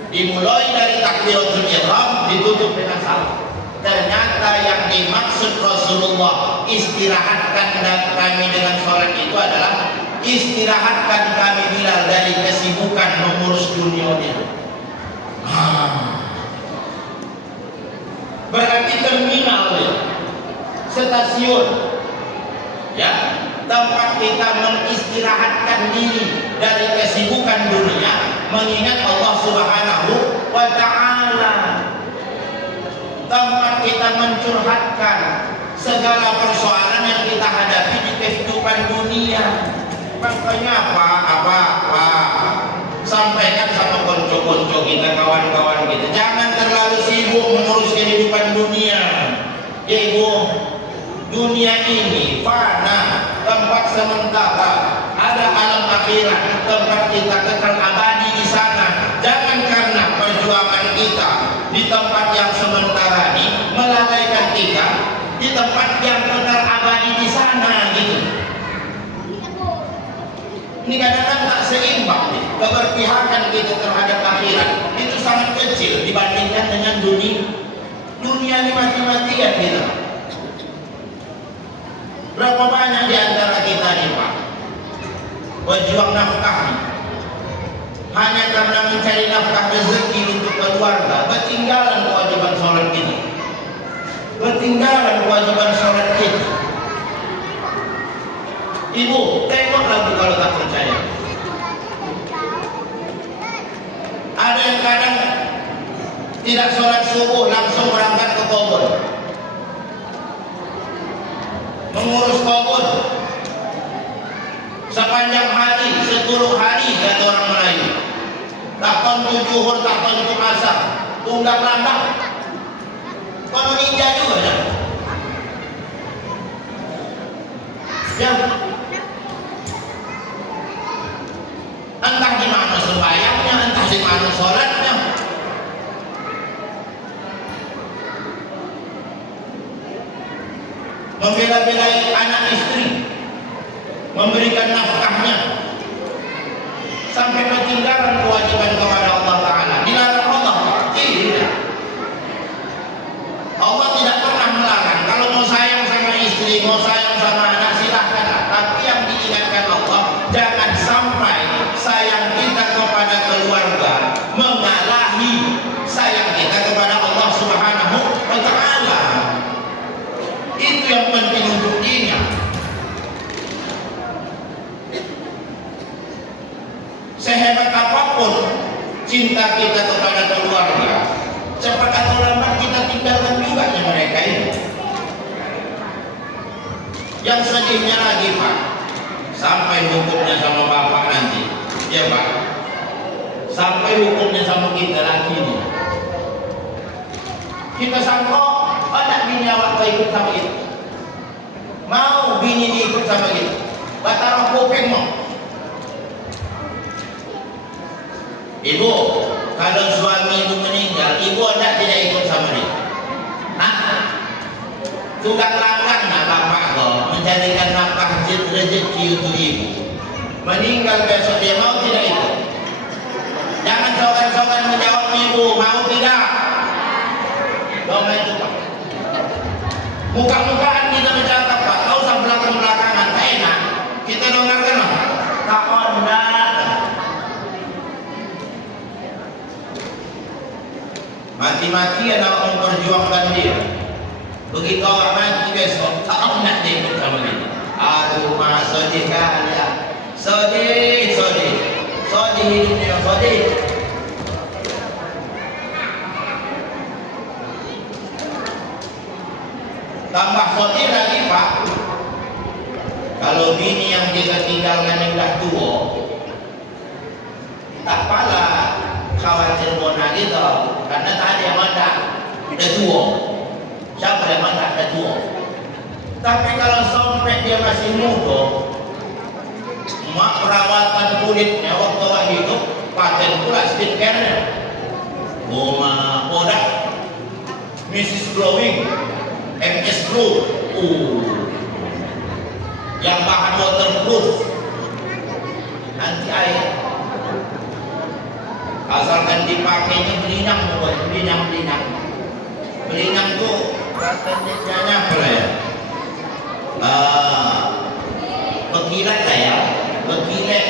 Dimulai dari takbiratul ihram, ditutup dengan salat. Ternyata yang dimaksud Rasulullah istirahatkan dan kami dengan salat itu adalah istirahatkan kami Bilal dari kesibukan mengurus dunia. Berarti terminal ya, stasiun ya, tempat kita mengistirahatkan diri dari kesibukan dunia, mengingat Allah Subhanahu wa ta'ala. Tempat kita mencurhatkan segala persoalan yang kita hadapi di kehidupan dunia. Makanya apa sampaikan sama konco-konco kita, kawan-kawan kita, jangan terlalu sibuk mengurus kehidupan dunia. Ya Ibu, dunia ini fana, tempat sementara. Ada alam akhirat, tempat kita kekal abadi di sana. Jangan karena perjuangan kita di tempat yang sementara ini melalaikan kita di tempat yang kekal abadi di sana gitu. Ini kadang-kadang tak seimbang nih. Keberpihakan kita terhadap akhirat itu sangat kecil dibandingkan dengan dunia. Dunia ini mati-matian gitu. Berapa banyak di antara kita nih Pak berjuang nafkah nih, hanya karena mencari nafkah rezeki untuk keluarga, ketinggalan kewajiban sholat kita, ketinggalan kewajiban sholat kita. Ibu, tengok lagi kalau tak percaya. Ada yang kadang tidak sholat subuh langsung berangkat ke kubur, mengurus kubur sepanjang hari, 10 hari kata orang Melayu. Takon tujuhur, takon asar, tunggang lambat. Kalau ninja juga ya. Ya. Entah di mana sembahyangnya, entah di mana sholatnya. Membela-belai anak istri, memberikan nafkahnya, sampai ketinggalan kewajiban kepada Allah Ta'ala. Dilarang Allah? Tidak. Allah tidak pernah melarang. Kalau mau sayang sama istri, mau sayang sama anak, silahkanlah. Tapi yang diingatkan Allah, jangan sampai sayang kita kepada keluarga mengalahi sayang kita kepada Allah Subhanahu wa Ta'ala. Itu yang penting untuk diingat. Sehebat apapun cinta kita kepada keluarga, cepat atau lambat kita tinggalkan juga mereka ini. Yang sedihnya lagi Pak, sampai hukumnya sama bapak nanti, ya Pak, sampai hukumnya sama kita lagi ini. Kita sangka anak bini awak ikut sama kita, mau bini ikut sama kita, batara kuping mau. Ibu, kalau suami ibu meninggal, ibu anda tidak ikut sama dia. Hah? Tukang langgan nak bapak kau mencarikan nafkah rezeki untuk ibu. Meninggal besok dia mau tidak ikut? Jangan sokan-sokan menjawab ibu, mau tidak? Dong itu Pak. Muka-mukaan kita bercakap Pak, tak usah belakang-belakangan, tak enak. Kita dengarkan lah. Tak onda. Mati-mati anak memperjuangkan dia. Begitu orang mati besok, tak onda dia ikut sama kita. Aduh, mas sedih kan ya. Sedih hidupnya, sedih. Tambah sedih lagi Pak, kalau bini yang kita tinggalkan yang dah tua, tak pala khawatir bona gitu, karena tak ada yang manda, dah tua. Siapa yang manda, dah tua. Tapi kalau sampai dia masih muda, mak perawatan kulitnya waktu awak hidup, paten pula skincare-nya. Oma Kodak, Mrs. Glowing, MS Glow, yang bahan waterproof, anti air. Asalkan dipakainya belinang, belinang tuh katanya apa ya? Berkilat lah ya, berkilat.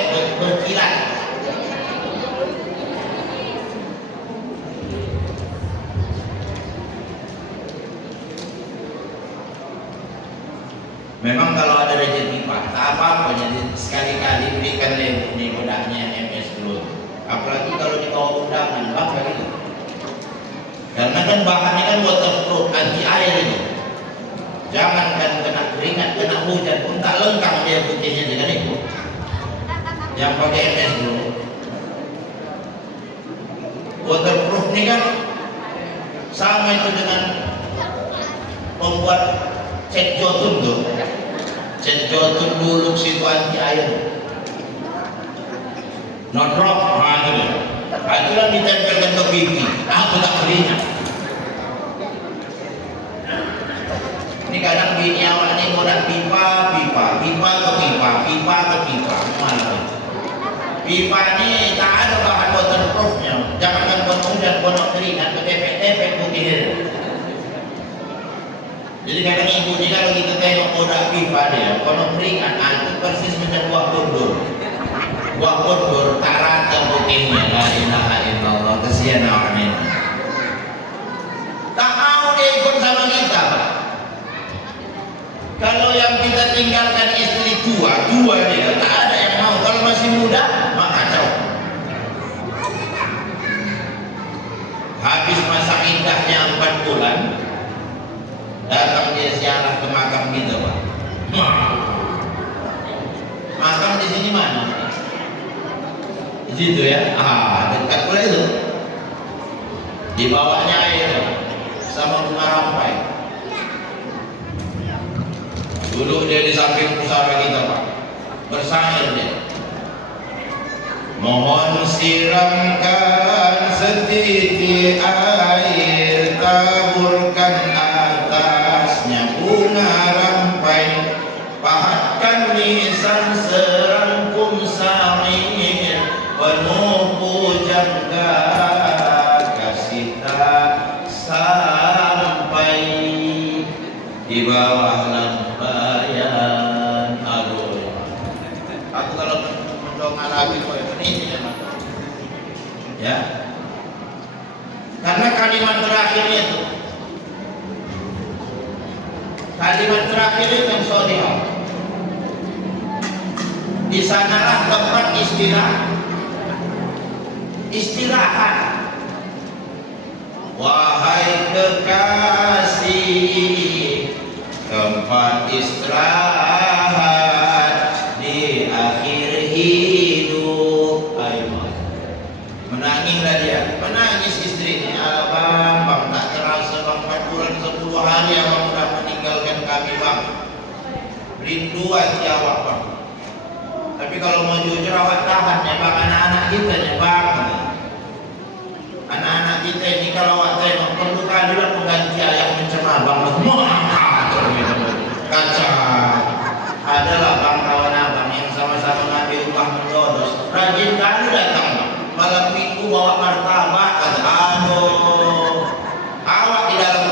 Memang kalau ada rezeki Pak, tak apa-apa, jadi sekali-kali berikan nih budaknya MS Glow. Apalagi kalau dibawa undangan, bangga gitu. Karena kan bahannya kan waterproof, anti air ini. Jangan kan kena keringat, kena hujan pun tak lengkap dia putihnya dengan itu. Yang pakai MS Glow. Waterproof ini kan sama itu dengan membuat cat jotun tuh. Cat jotun dulu situ anti air. No drop, itulah ditempelkan ke pipi. Aku tak belinya. Ini kadang bini awak ni modal pipa ke pipa. Mana? Pipa ni tak ada bahan waterproofnya. Jangankan buat hujan, buat keringat, tepek putih. Jadi kadang ibu ni kalau kita tengok modal pipa dia, kalau keringat, itu persis macam buah kundur. Buah kundur tak rata putihnya. La ilaha illallah, kesian orang ini. Tak mau dia ikut sama kita. Kalau yang kita tinggalkan istri tua dia, tak ada yang mau. Kalau masih muda, mah kacau. Habis masa indahnya 4 bulan, datang dia ziarah ke makam kita Pak. Makam di sini mana? Di situ ya. Dekat pula itu. Di bawahnya air sama bunga rampai. Duduk dia di samping pusara kita Pak. Bersair dia. Mohon siramkan setitik air, taburkan atasnya bunga rampai, pahatkan nisan serangkum samir, penuh pujangga kasih tak sampai di bawah lampayan. Aduh, aku kalau mendongak lagi kok ini ya, karena kalimat terakhirnya itu, yang sholihah. Di sanalah tempat istirahat. Wahai kekasih, tempat istirahat di akhir hidup. Ayo, menangislah dia, menangis istrinya. Bang, tak terasa bang, 4 bulan 10 hari abang sudah meninggalkan kami bang. Rindu hati awak bang. Tapi kalau mau jujur awak tahan ya bang, anak-anak kita ya bang. Anak-anak kita ini kalau awak tengok perlu kali lah pengganti ayah mencemar bang. Kaca. Adalah bang kawan abang yang sama-sama ngambil upah mendodos. Rajin kali datang bang. Malam minggu bawa martabak. Aduh, awak di dalam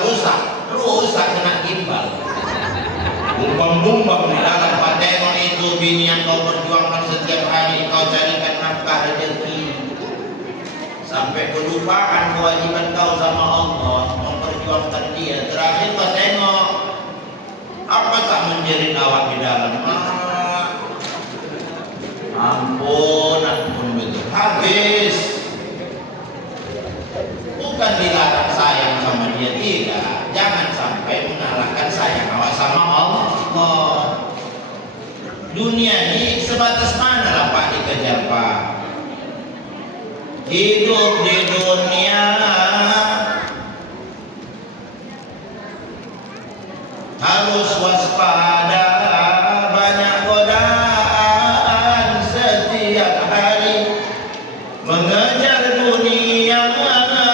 bumbang-bumbang di dalam patengan itu. Bini yang kau perjuangkan setiap hari, kau carikan nafkah rezeki, sampai melupakan kewajiban kau sama Allah memperjuangkan dia. Terakhir kau tengok apa tak menjerit awak di dalam. Ampun betul. Habis. Bukan dilarang sayang sama dia, tidak. Jangan sampai mengalahkan sayang awak sama Allah. Dunia ini sebatas mana lah Pak dikejar Pak. Hidup di dunia harus waspada, banyak godaan setiap hari. Mengejar dunia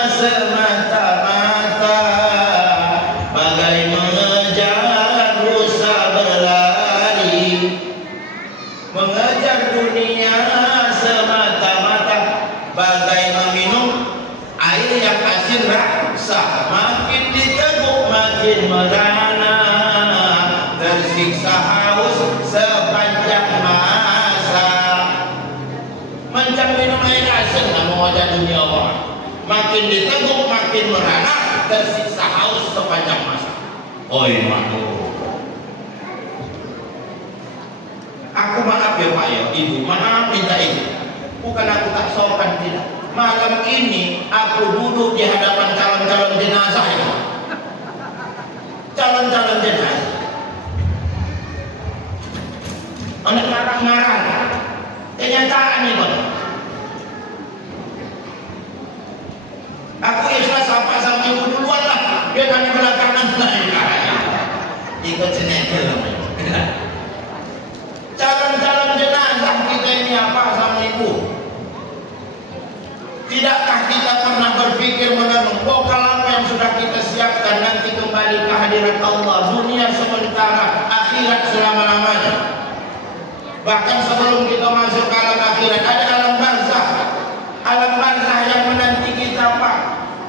semata-mata bagai mengejar rusa berlari. Mengejar dunia semata-mata bagai meminum air yang asin rasa. Makin diteguk makin merana, tersiksa haus sepanjang masa. Macam minum air asin namun wajah dunia orang. Makin diteguk makin merana, tersiksa haus sepanjang masa. Oi manu. Aku maaf ya Pak ya, Ibu, maaf minta ini. Bukan aku tak sopan, tidak. Malam ini aku duduk di hadapan calon-calon jenazah ini. Calon-calon jenazah. Anak marah-marah. Kenyataan nih Bang. Aku ikhlas apa sama ibu duluan lah. Dia tanya belakangan ikut senekel. Calon-calon jenazah kita ini apa sama ibu? Tidakkah kita pernah berpikir merenung bekal apa yang sudah kita siapkan nanti kembali ke hadirat Allah? Dunia sementara, akhirat selama-lamanya. Bahkan sebelum kita masuk ke alam akhirat ada alam barzah. Alam barzah yang menanti kita Pak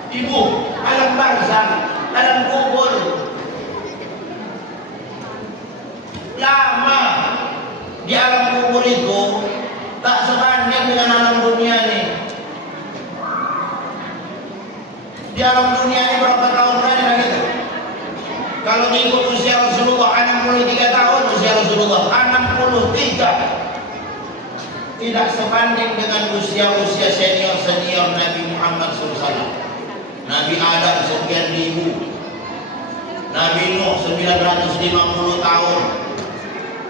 Ibu. Alam barzah, alam kubur. Lama di alam kubur itu tak sebanding dengan alam dunia ini. Di alam dunia ini berapa tahun kan gitu? Kalau ngikut usia Rasulullah 63 tahun, usia Rasulullah 63. Tidak sebanding dengan usia-usia senior Nabi Muhammad SAW. Nabi Adam sekian ribu, Nabi Nuh 950 tahun,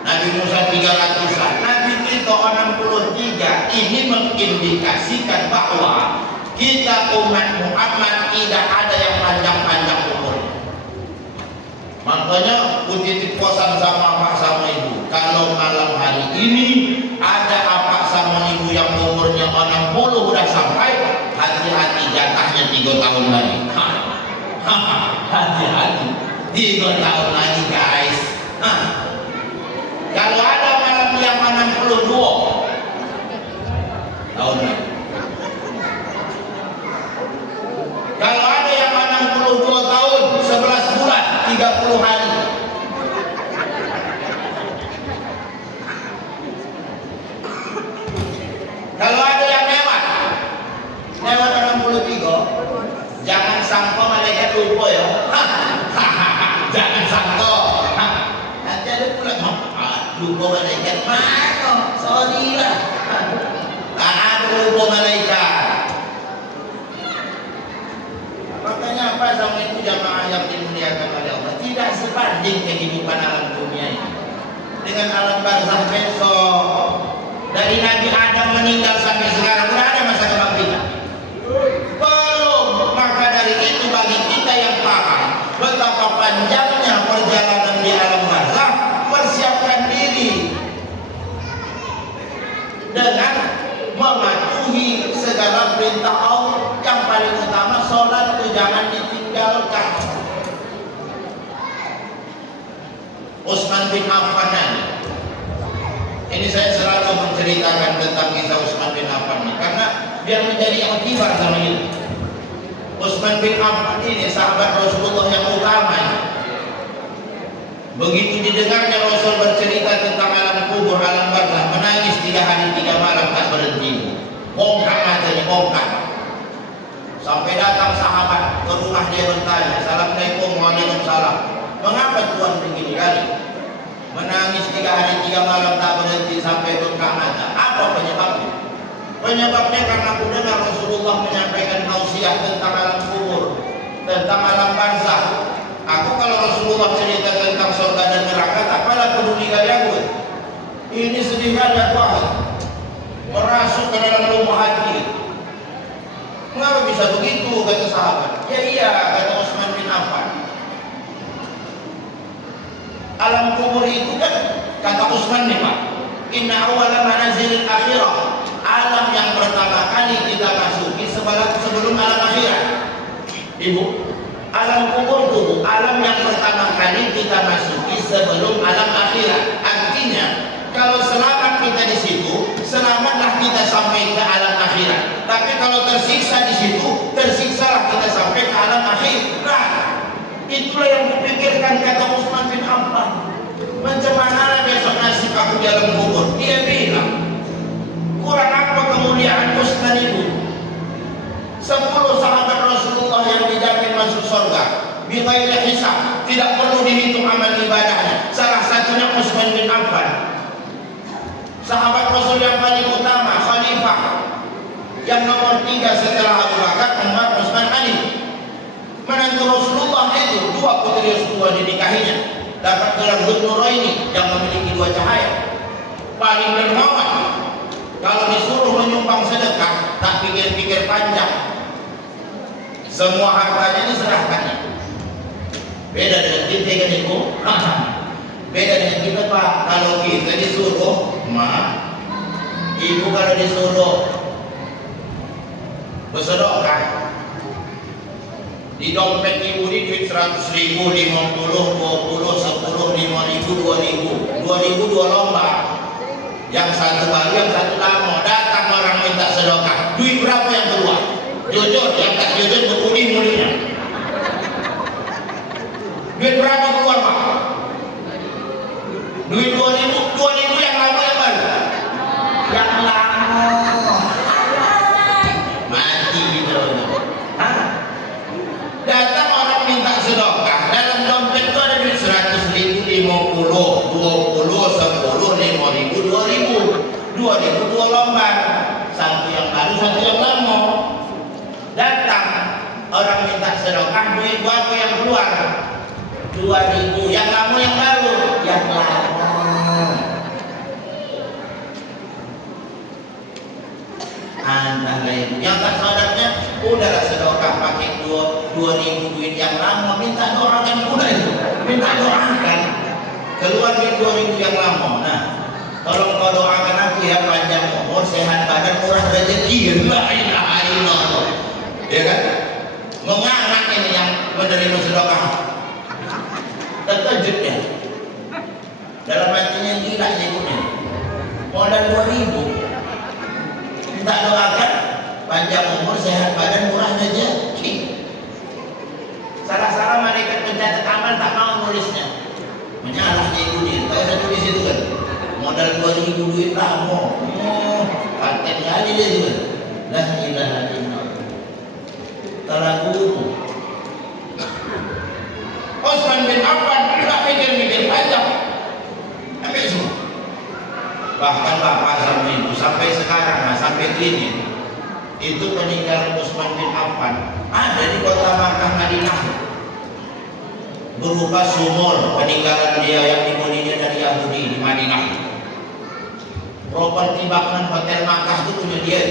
Nabi Musa 300-an, Nabi kita 63. Ini mengindikasikan bahwa kita umat Muhammad tidak ada yang panjang-panjang umur. Makanya ku titip pesan sama Pak sama Ibu, kalau malam hari ini ada apa sama Ibu yang umurnya 60 udah sampai, hati-hati jatahnya 3 tahun lagi. Hati-hati 3 tahun lagi guys. Kalau ada malam yang 62 tahun lagi, kalau ada yang 62 tahun 11 bulan 30 hari, kalau ada yang lewat 63, jangan sangka malaikat lupa ya. Jangan sangka nanti ada pula lupa malaikat. Mana sorry lah, ada lupa malaikat. Makanya apa sama itu jamaah yang dimuliakan oleh Allah, tidak sebanding kehidupan alam dunia ini dengan alam barzah besok. Dari Nabi Adam meninggal sampai sekarang sudah ada masa kebangkitan? Belum. Maka dari itu bagi kita yang paham betapa panjangnya perjalanan di alam barzah, persiapkan diri dengan mematuhi segala perintah Allah. Yang paling utama sholat itu jangan ditinggalkan. Utsman bin Affan ini saya selalu menceritakan tentang kisah Utsman bin Affan ini karena biar menjadi akibat sama ini. Utsman bin Affan ini sahabat Rasulullah yang utama ini. Begitu didengarnya Rasul bercerita tentang alam kubur, alam barzakh, menangis 3 hari 3 malam tak berhenti. Bongkar matanya, bongkar. Sampai datang sahabat ke rumah, dia bertanya, "Assalamualaikum." "Waalaikumsalam." "Mengapa Tuhan begini kali? Menangis 3 hari 3 malam tak berhenti sampai bengkak mata. Apa penyebabnya?" "Penyebabnya karena aku dengar Rasulullah menyampaikan tausiah tentang alam kubur, tentang alam barzakh. Aku kalau Rasulullah cerita tentang surga dan neraka, tak apalah peduli kali aku. Ini sedih kali aku, merasuk ke dalam lubuk hati." "Mengapa bisa begitu?" kata sahabat. "Ya iya," kata Utsman bin Affan. "Alam kubur itu kan," kata Utsman nih Pak, "inna awwala manazilil akhirah." Alam yang pertama kali kita masuki sebelum alam akhirat. Ibu, alam kubur itu alam yang pertama kali kita masuki sebelum alam akhirat. Artinya, kalau selamat kita di situ, selamatlah kita sampai ke alam akhirat. Tapi kalau tersiksa di situ, tersiksalah kita sampai ke alam akhirat. Itulah yang dipikirkan kata Utsman bin Affan. Macam mana besok nasib aku di alam kubur? Dia bilang, kurang apa kemuliaan Utsman itu? 10 sahabat Rasulullah yang dijamin masuk surga bighairi hisab, tidak perlu dihitung amal ibadahnya. Salah satunya Utsman bin Affan, sahabat Rasul yang paling utama, khalifah yang nomor 3 setelah Abu Bakar, Umar, Utsman, Ali. Menantu Rasulullah itu 2 putri Rasulullah dinikahinya, dapat gelar Dzunuraini yang memiliki 2 cahaya. Paling dermawan, kalau disuruh menyumbang sedekah tak pikir-pikir panjang, semua hartanya diserahkannya. Beda dengan kita kan ibu. Beda dengan kita Pak. Kalau kita disuruh, ibu kalau disuruh bersedekah, di dompet ibu di duit 100.000, 50, 20, 10, 5.000, 2.000, 2 lomba. Yang satu baru, yang satu lama. Datang orang minta sedekah, duit berapa yang keluar? Jujur, yang tak jujur berkuning mulutnya. Duit berapa keluar Pak? Duit 2.000 yang lama yang baru? Yang lama. Mati gitu. Datang orang minta sedekah, dalam dompet itu ada duit 100.000, 50, 20, 10, 5.000, 2.000, 2 lembar. Satu yang baru, satu yang lama. Datang orang minta sedekah, duit berapa yang keluar? 2.000, yang lama yang baru? Yang lama. Entah lain. Yang tak sadarnya, udahlah sedekah pakai 2.000 duit yang lama, minta doakan udah itu. Minta doakan. Keluar duit 2.000 yang lama. Nah, tolong kau doakan aku ya, panjang umur, sehat badan, murah rezeki. La ilaha illallah. Ya kan? Menganak ini yang menerima sedekah. Terkejut ya. Dalam hatinya gila ibunya. Modal 2.000. Minta doakan panjang umur, sehat badan, murah rezeki. Salah-salah malaikat pencatat amal tak mau nulisnya. Menyalah ibunya. Tahu saya tulis itu kan? Modal 2.000 duit lama. Patennya aja dia itu kan. La ilaha illallah. Talagu. Utsman bin Affan tidak mikir-mikir panjang. Ambil semua. Bahkan bapak sama ibu sampai sekarang, sampai kini, itu peninggalan Utsman bin Affan ada di kota Makkah, Madinah, berupa sumur peninggalan dia yang dibelinya dari Yahudi di Madinah. Properti bangunan hotel Makkah itu punya dia.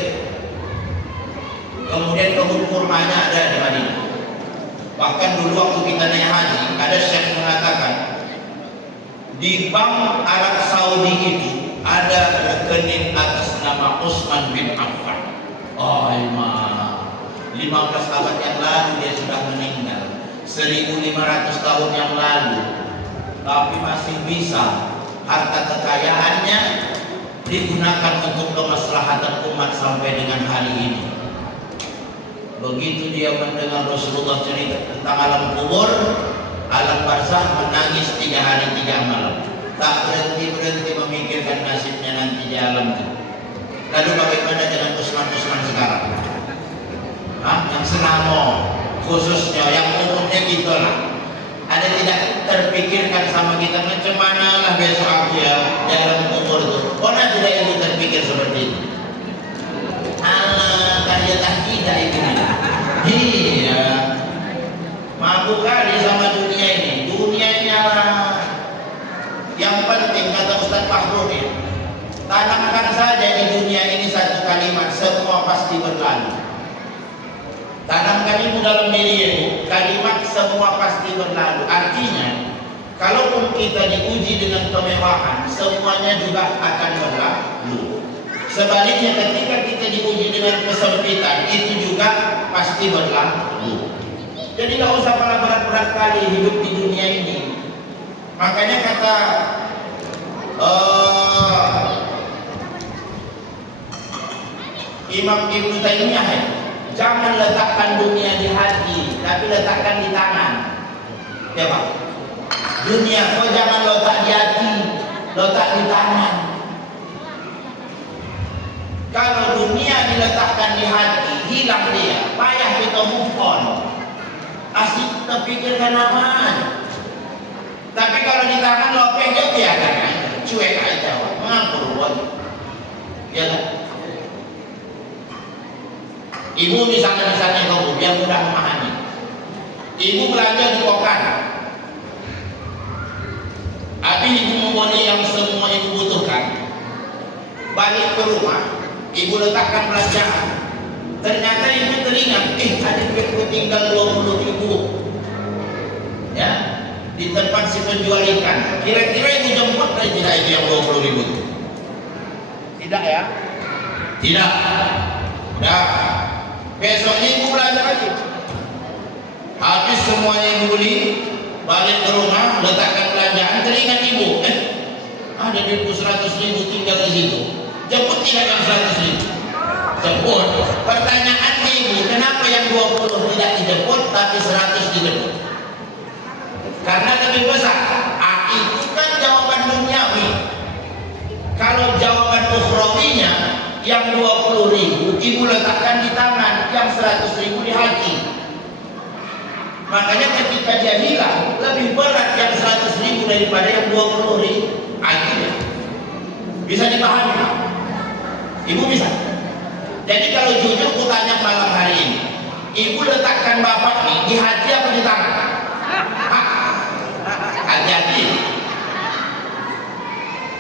Kemudian kebun kurmanya ada di Madinah. Bahkan dulu waktu kita naik haji, ada syekh mengatakan di bank Arab Saudi itu ada rekening atas nama Utsman bin Affan. Oh, 15 abad yang lalu dia sudah meninggal, 1.500 tahun yang lalu, tapi masih bisa harta kekayaannya digunakan untuk kemaslahatan umat sampai dengan hari ini. Begitu dia mendengar Rasulullah cerita tentang alam kubur, alam barzah menangis 3 hari 3 malam, tak berhenti memikirkan nasibnya nanti di alam itu. Lalu bagaimana dengan Usman sekarang? Yang senamo khususnya, yang umumnya gitu lah. Ada tidak terpikirkan sama kita macam mana lah besok aku ya dalam umur itu? Pernah tidak ibu terpikir seperti itu? Karya tak tidak itu. Iya, mabuk kali sama dunia ini. Dunianya yang penting kata Ustaz Fahrudin, tanamkan saja di dunia ini satu kalimat, semua pasti berlalu. Tanamkan itu dalam diri itu, kalimat semua pasti berlalu. Artinya, kalaupun kita diuji dengan kemewahan, semuanya juga akan berlalu. Sebaliknya, ketika kita diuji dengan kesempitan, itu juga pasti berlalu. Jadi nggak usah pernah berat-berat kali hidup di dunia ini. Makanya kata Imam Ibnu Taimiyah, jangan letakkan dunia di hati, tapi letakkan di tangan. Ya Pak, dunia kau jangan letak di hati, letak di tangan. Kalau dunia diletakkan di hati, hilang dia, payah kita move on. Asik terpikirkan apa? Tapi kalau di tangan lo pegang biarkan aja, cuek aja, mengampur buat. Ya kan? Ibu misalnya kamu biar mudah memahami. Ibu belanja di kokan, habis ibu membeli yang semua ibu butuhkan. Balik ke rumah, ibu letakkan belanjaan. Ternyata ibu teringat, ada duitku tinggal 20.000, ya, di tempat si penjual ikan. Kira-kira ibu jemput lagi tidak itu yang 20.000? Tidak ya? Tidak. Udah. Besoknya ibu belanja lagi. Habis semuanya ibu beli, balik ke rumah, letakkan belanjaan, teringat ibu, ada duitku 100.000 tinggal di situ. Jemput tidak yang 100.000? Jemput. Pertanyaan ibu, kenapa yang 20 tidak dijemput tapi 100 dijemput? Karena lebih besar. Itu kan jawaban duniawi. Kalau jawaban ukhrawinya, yang 20.000 ibu letakkan di tangan, yang 100.000 di hati. Makanya ketika dia hilang, lebih berat yang 100.000 daripada yang 20.000. Akhirnya bisa dipahami? Ibu bisa? Jadi kalau jujur ku tanya malam hari ini, ibu letakkan bapak nih di hati apa di tangan? Hati-hati.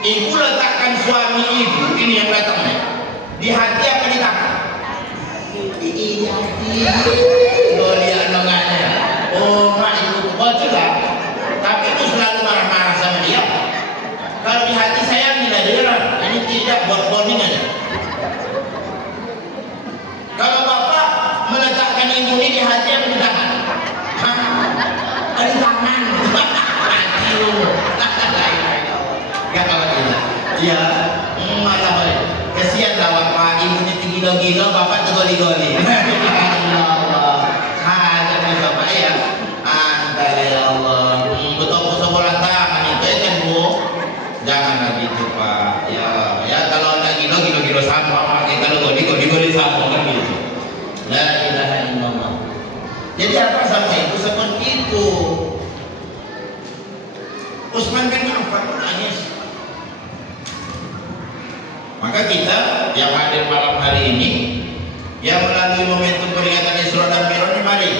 Ibu letakkan suami ibu ini yang datang nih di hati apa di tangan? Di hati. Lo lihat lengannya. Oh mak, ibu betul lah. Tapi ibu selalu marah-marah sama dia. Kalau di hati saya tidak ada. Ini tidak buat bonding aja. Kalau bapak meletakkan ibu ini di hati apa di tangan? Di tangan. Gak kawan kita. Iya, malah balik. Kesian lah bapak, ibu ini gila-gila, bapak tuh goli-goli. Allah, ada bapak ya. Anda ya Allah, betul-betul bola tangan itu ya kan bu? Jangan gitu pak. Ya kalau anda gila sama, kalau goli sama kan gitu. La ilaha illallah. Jadi apa sama itu seperti itu? Utsman bin Affan nangis. Maka kita yang hadir malam hari ini, yang melalui momentum peringatan Isra dan Mi'raj, mari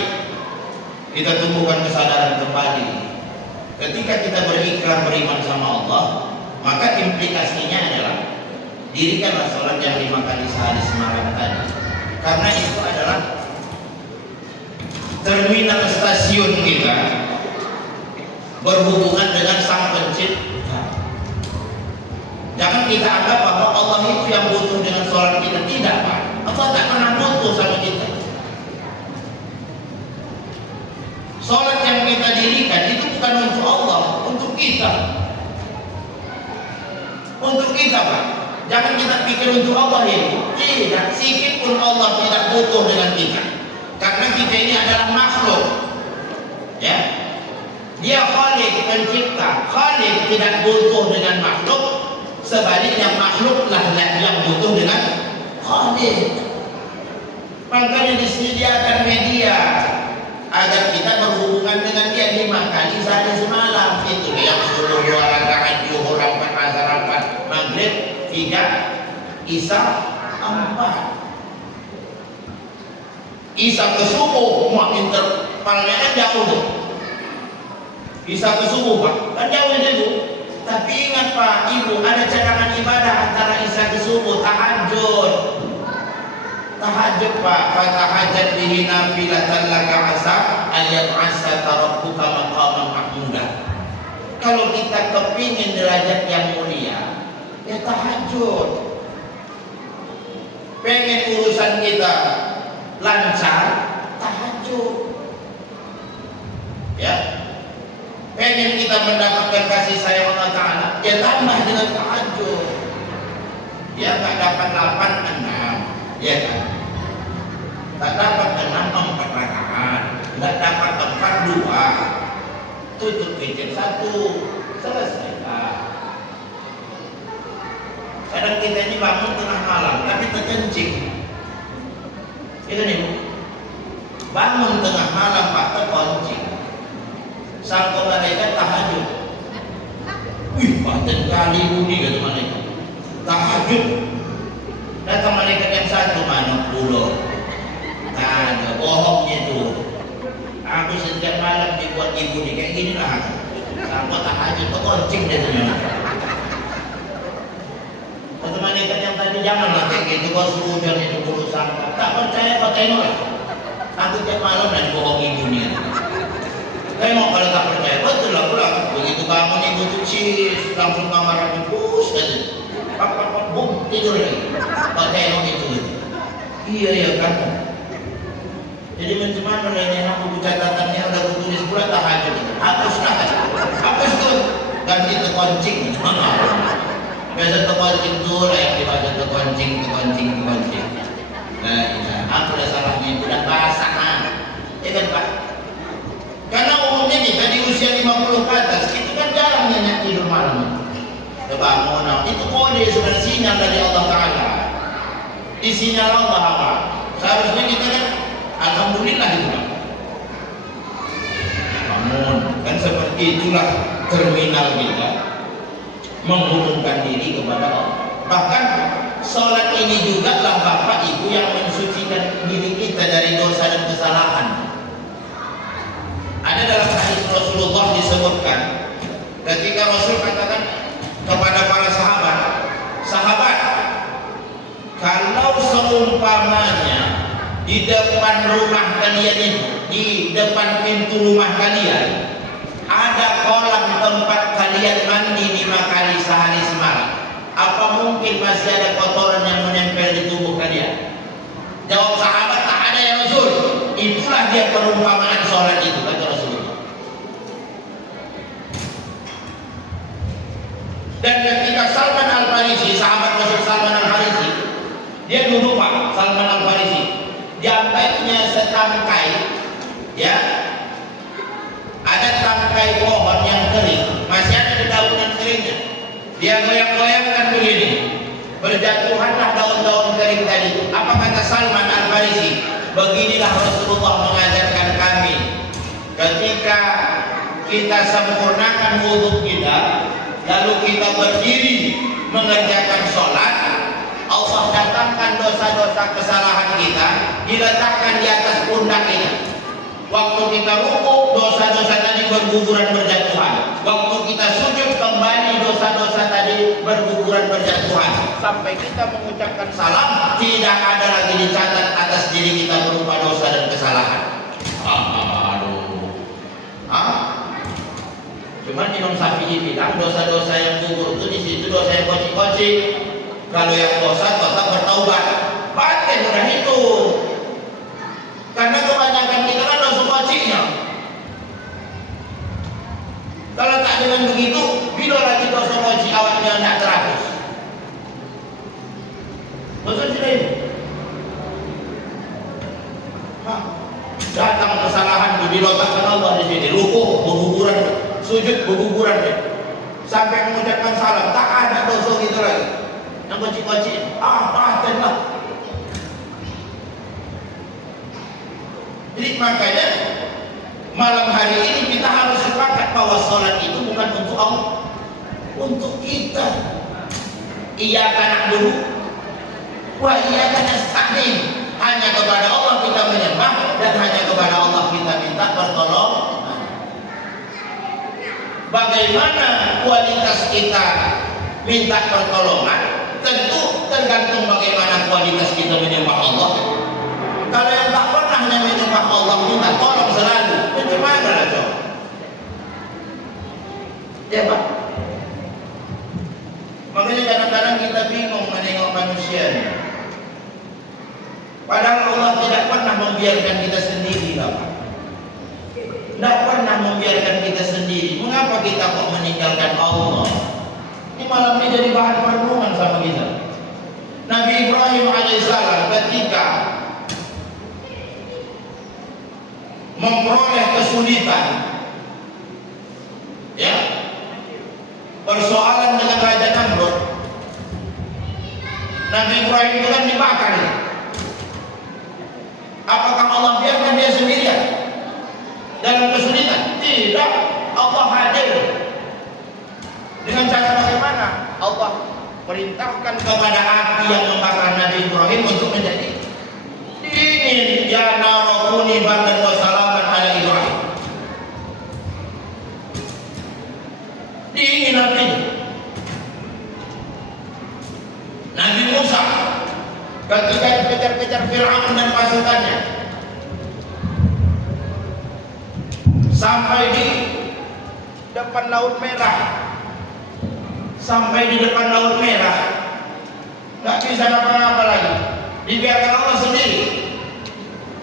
kita tumbuhkan kesadaran kembali. Ketika kita berikrar beriman sama Allah, maka implikasinya adalah dirikanlah sholat yang 5 kali sehari semalam tadi. Karena itu adalah terminal stasiun kita berhubungan dengan Sang Pencipta. Jangan kita anggap bahwa Allah itu yang butuh dengan sholat kita. Tidak Pak, Allah tak pernah butuh sama kita. Sholat yang kita dirikan itu bukan untuk Allah, untuk kita. Untuk kita Pak. Jangan kita pikir untuk Allah itu. Tidak, sikit pun Allah tidak butuh dengan kita. Karena kita ini adalah makhluk. Ya. Dia Khalik, pencipta. Khalik tidak butuh dengan makhluk, sebaliknya makhluklah yang butuh dengan Khalik. Makanya disediakan media agar kita berhubungan dengan dia 5 kali sehari semalam. Itu yang suruh 2 rakaat zuhur 4 asar 4 maghrib 3 isya 4. Isya ke subuh mau intervalnya kan jauh tuh. Isya ke subuh Pak, kan jauh itu. Tapi ingat Pak, Ibu, ada cadangan ibadah antara isya ke subuh, tahajud. Tahajud Pak, fatahajat bihi nafilatan laka asa ayat asa rabbuka maqaman mahmuda. Kalau kita kepingin derajat yang mulia, ya tahajud. Pengen urusan kita lancar, tahajud. Ya. Pengen kita mendapatkan kasih sayang Allah Ta'ala, ya tambah dengan tahajud. Ya tak dapat 8 6, ya kan? Tak dapat 6 4 rakaat, tak dapat 4 2. Tutup witir 1, selesailah. Kadang kita ini bangun tengah malam tapi terkencing. Itu nih Bu. Bangun tengah malam Pak terkencing. Sangka malaikat tahajud. Wih, paten kali budi kata malaikat. Tahajud. Datang malaikat yang satu, mana pulau. Nah, ada bohongnya tuh. Aku setiap malam dibuat ibu nih kayak gini lah. Sangka tahajud terkencing dia ternyata. Kata malaikat yang tadi janganlah kayak gitu. Kau suruh hujan itu bulu sangka. Tak percaya pakai nolak. Aku tiap malam dan bohong ibu nih. Tengok kalau tak percaya, betul lah pulang. Begitu bangun ibu tuh cis, langsung kamar bus aja. Pak, bum, tidur lagi. Pak tengok itu. Iya ya kan. Jadi macam mana ini aku catatannya udah aku tulis pula tahajud. Hapuslah, hapus tuh. Ganti terkoncing. Biasa terkoncing tuh lah yang dibaca terkoncing. Nah, aku udah salahnya itu udah basah. Ya kan Pak? Karena umumnya kita di usia 50 ke atas itu kan jarang nyenyak tidur malam. Kebangunan itu kode sebenarnya sinyal dari Allah Ta'ala. Di sinyal Allah apa? Seharusnya kita kan alhamdulillah itu Pak. Namun kan seperti itulah terminal kita menghubungkan diri kepada Allah. Bahkan sholat ini juga lah Bapak Ibu yang mensucikan diri kita dari dosa dan kesalahan. Ada dalam hadis Rasulullah disebutkan ketika Rasul katakan kepada para sahabat, kalau seumpamanya di depan rumah kalian itu, di depan pintu rumah kalian ada kolam tempat kalian mandi 5 kali sehari semalam, apa mungkin masih ada kotoran yang menempel di tubuh kalian? Jawab sahabat, tak ada ya Rasul. Itulah dia perumpamaan sholat itu, kata Rasulullah. Dan ketika Salman Al-Farisi, sahabat Rasul Salman Al-Farisi, dia duduk Pak, Salman Al-Farisi, diampainya setangkai, ya, ada tangkai pohon yang kering, masih ada dedaunan keringnya. Dia goyang-goyangkan begini, berjatuhanlah daun-daun kering tadi. Apa kata Salman Al-Farisi? Beginilah Rasulullah mengajarkan kami. Ketika kita sempurnakan wudhu kita, lalu kita berdiri mengerjakan sholat, Allah datangkan dosa-dosa kesalahan kita, diletakkan di atas pundak kita. Waktu kita rukuk, dosa-dosa tadi berguguran berjatuhan. Waktu kita sujud, kembali dosa-dosa tadi berguguran berjatuhan. Sampai kita mengucapkan salam, tidak ada lagi dicatat atas diri kita berupa dosa dan kesalahan. Cuman Imam Syafi'i bilang dosa-dosa yang gugur itu di situ dosa yang koci-koci. Kalau yang dosa tetap bertaubat. Paten udah itu. Karena kebanyakan kita kan dosa kocinya. Kalau tak dengan begitu, bila lagi dosa koci awalnya tidak terhapus. Dosa tidak ini. Datang kesalahan diletakkan Allah di sini, lukuh, berguguran. sujud berguguran dia. Sampai mengucapkan salam, tak ada dosa gitu lagi. Yang kocik-kocik, tenang. Jadi makanya malam hari ini kita harus sepakat bahwa sholat itu bukan untuk Allah, untuk kita. Iyyaka na'budu wa iyyaka nasta'in. Hanya kepada Allah kita menyembah dan hanya kepada Allah kita minta pertolongan. Bagaimana kualitas kita minta pertolongan? Tentu tergantung bagaimana kualitas kita menyembah Allah. Kalau yang tak pernah menyembah Allah minta tolong selalu, bagaimana lah coba? Ya Pak. Makanya kadang-kadang kita bingung menengok manusia. Padahal Allah tidak pernah membiarkan kita sendiri, Pak. Tidak pernah membiarkan kita sendiri. Mengapa kita kok meninggalkan Allah? Ini malam ini jadi bahan perenungan sama kita. Nabi Ibrahim alaihissalam ketika memperoleh kesulitan, ya, persoalan dengan Raja Namrud, Nabi Ibrahim itu kan dibakar. Apakah Allah biarkan dia sendirian dalam kesulitan? Tidak, Allah hadir. Dengan cara bagaimana? Allah perintahkan kepada api yang membakar Nabi Ibrahim untuk menjadi dingin. Ya narokuni bardan wa salaman ala Ibrahim. Dingin api. Nabi Musa ketika dikejar-kejar Fir'aun dan pasukannya sampai di depan Laut Merah, nggak bisa apa-apa lagi, dibiarkan Allah sendiri.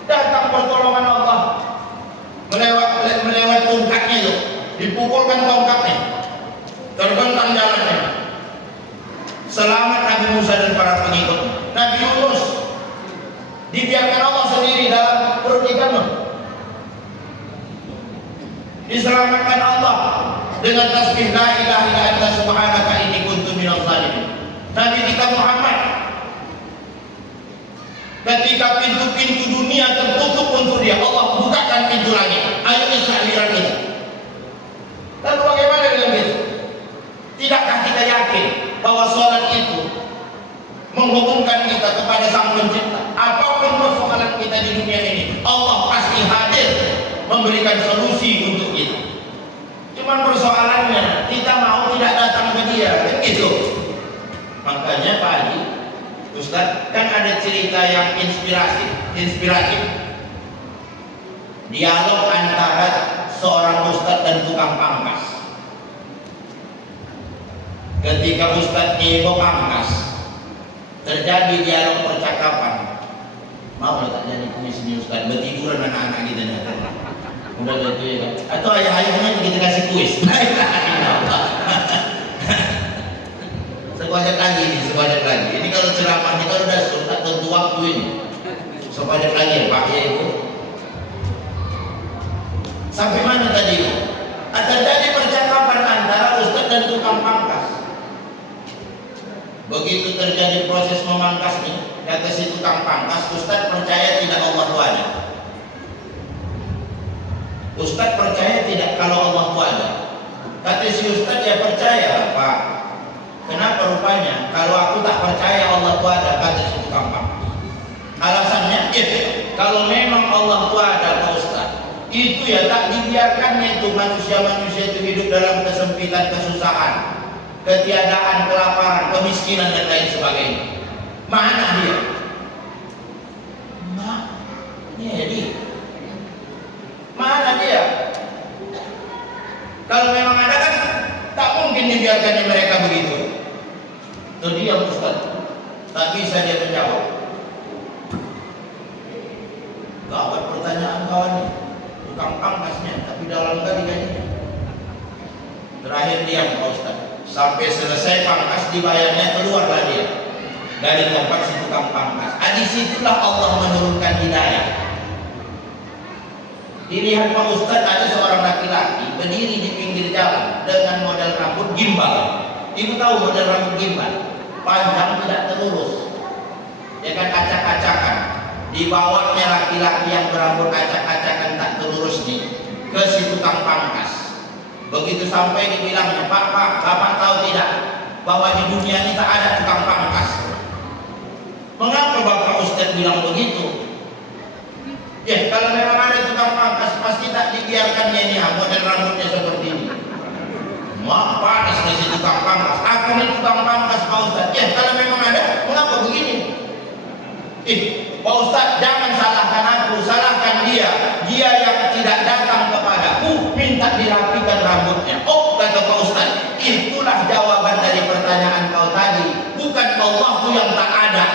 Datang pertolongan Allah melewat tongkatnya itu, dipukulkan tongkatnya, terbentang jalannya. Selamat Nabi Musa dan para pengikut. Nabi Yunus dibiarkan Allah sendiri dalam perut ikan, diselamatkan Allah dengan tasbih la ilaha illa anta subhanaka inni kuntu minadh dhalimin. Nabi kita Muhammad ketika pintu-pintu dunia tertutup untuk dia, Allah bukakan pintu langit. Ayo isyarat kita. Lalu bagaimana dengan kita? Tidakkah kita yakin bahwa sholat itu menghubungkan kita kepada Sang Pencipta? Apapun persoalan kita di dunia ini, Allah pasti hadir memberikan solusi untuk kita. Cuman persoalannya kita mau tidak datang ke dia, kan gitu. Makanya Pak Haji, Ustaz, kan ada cerita yang inspiratif. Dialog antara seorang ustaz dan tukang pangkas. Ketika Ustaz Ibu pangkas, terjadi dialog percakapan. Mau tak jadi kumis ini Ustaz, bertiduran anak-anak kita nih. Udah gitu ya kan? Atau ayah-ayahnya kita kasih kuis. Sebanyak lagi. Ini kalau ceramahnya kalau udah sudah tentu waktu ini. Sebanyak lagi Pak ya Ibu. Sampai mana tadi Ibu? Terjadi percakapan antara ustaz dan tukang pangkas. Begitu terjadi proses memangkas nih, kata si tukang pangkas, Ustaz percaya tidak Allah itu ada. Ustaz percaya tidak kalau Allah itu ada. Kata si Ustaz, ya percaya Pak. Kenapa rupanya? Kalau aku tak percaya Allah itu ada, kata si tukang pangkas. Alasannya, kalau memang Allah itu ada Pak Ustaz, itu ya tak dibiarkannya itu manusia-manusia itu hidup dalam kesempitan, kesusahan, ketiadaan, kelaparan, kemiskinan dan lain sebagainya. Mana dia? Mana dia? Kalau memang ada kan tak mungkin dibiarkannya mereka begitu. Itu dia Ustaz. Tak bisa dia menjawab. Gawat pertanyaan kawannya, tukang pangkasnya, tapi dalam kali gajinya. Terakhir diam Pak Ustaz. Sampai selesai pangkas dibayarnya, keluarlah dia dari tempat si tukang pangkas. Di situlah Allah menurunkan hidayah. Dilihat Pak Ustadz, ada seorang laki-laki berdiri di pinggir jalan dengan model rambut gimbal. Ibu tahu model rambut gimbal? Panjang tidak terlurus, ya kan, acak-acakan. Dibawanya laki-laki yang berambut acak-acakan tak terlurus nih ke si tukang pangkas. Begitu sampai dibilangnya, Pak, Bapak tahu tidak bahwa di dunia ini tak ada tukang pangkas? Mengapa Bapak Ustadz bilang begitu? Ya, kalau memang ada tukang pangkas, pasti tak dibiarkannya ini model rambutnya seperti ini. Mak panas di situ tukang pangkas. Aku ini tukang pangkas Pak Ustadz. Ya, kalau memang ada, mengapa begini? Pak Ustadz, jangan salahkan aku, salahkan dia. Dia yang tidak datang kepadaku, minta dirapikan rambutnya. Oh, kata Pak Ustadz, itulah jawaban dari pertanyaan kau tadi. Bukan Allah itu yang tak ada,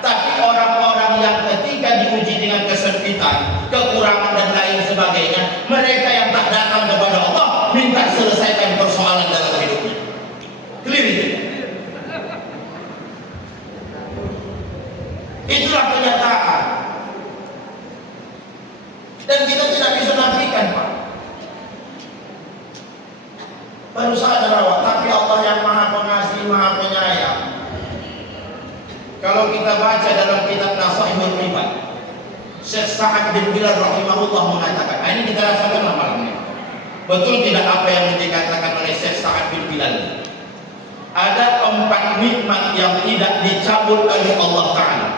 tapi orang-orang yang ketika diuji dengan kesempitan, kekurangan dan lain sebagainya, mereka yang tak datang kepada Allah minta selesaikan persoalan dalam hidupnya. Clear itu? Itulah kenyataan. Dan kita tidak bisa nafikan, Pak. Baru sadar awak, tapi Allah yang Maha Pengasih, Maha Penyayang. Kalau kita baca dalam kitab Nasaihul Ibad, Syekh Sa'ad bin Bilal rahimahullah mengatakan, ini kita rasakan malam ini. Betul tidak apa yang dikatakan oleh Syekh Sa'ad bin Bilal? Ada 4 nikmat yang tidak dicabut oleh Allah Ta'ala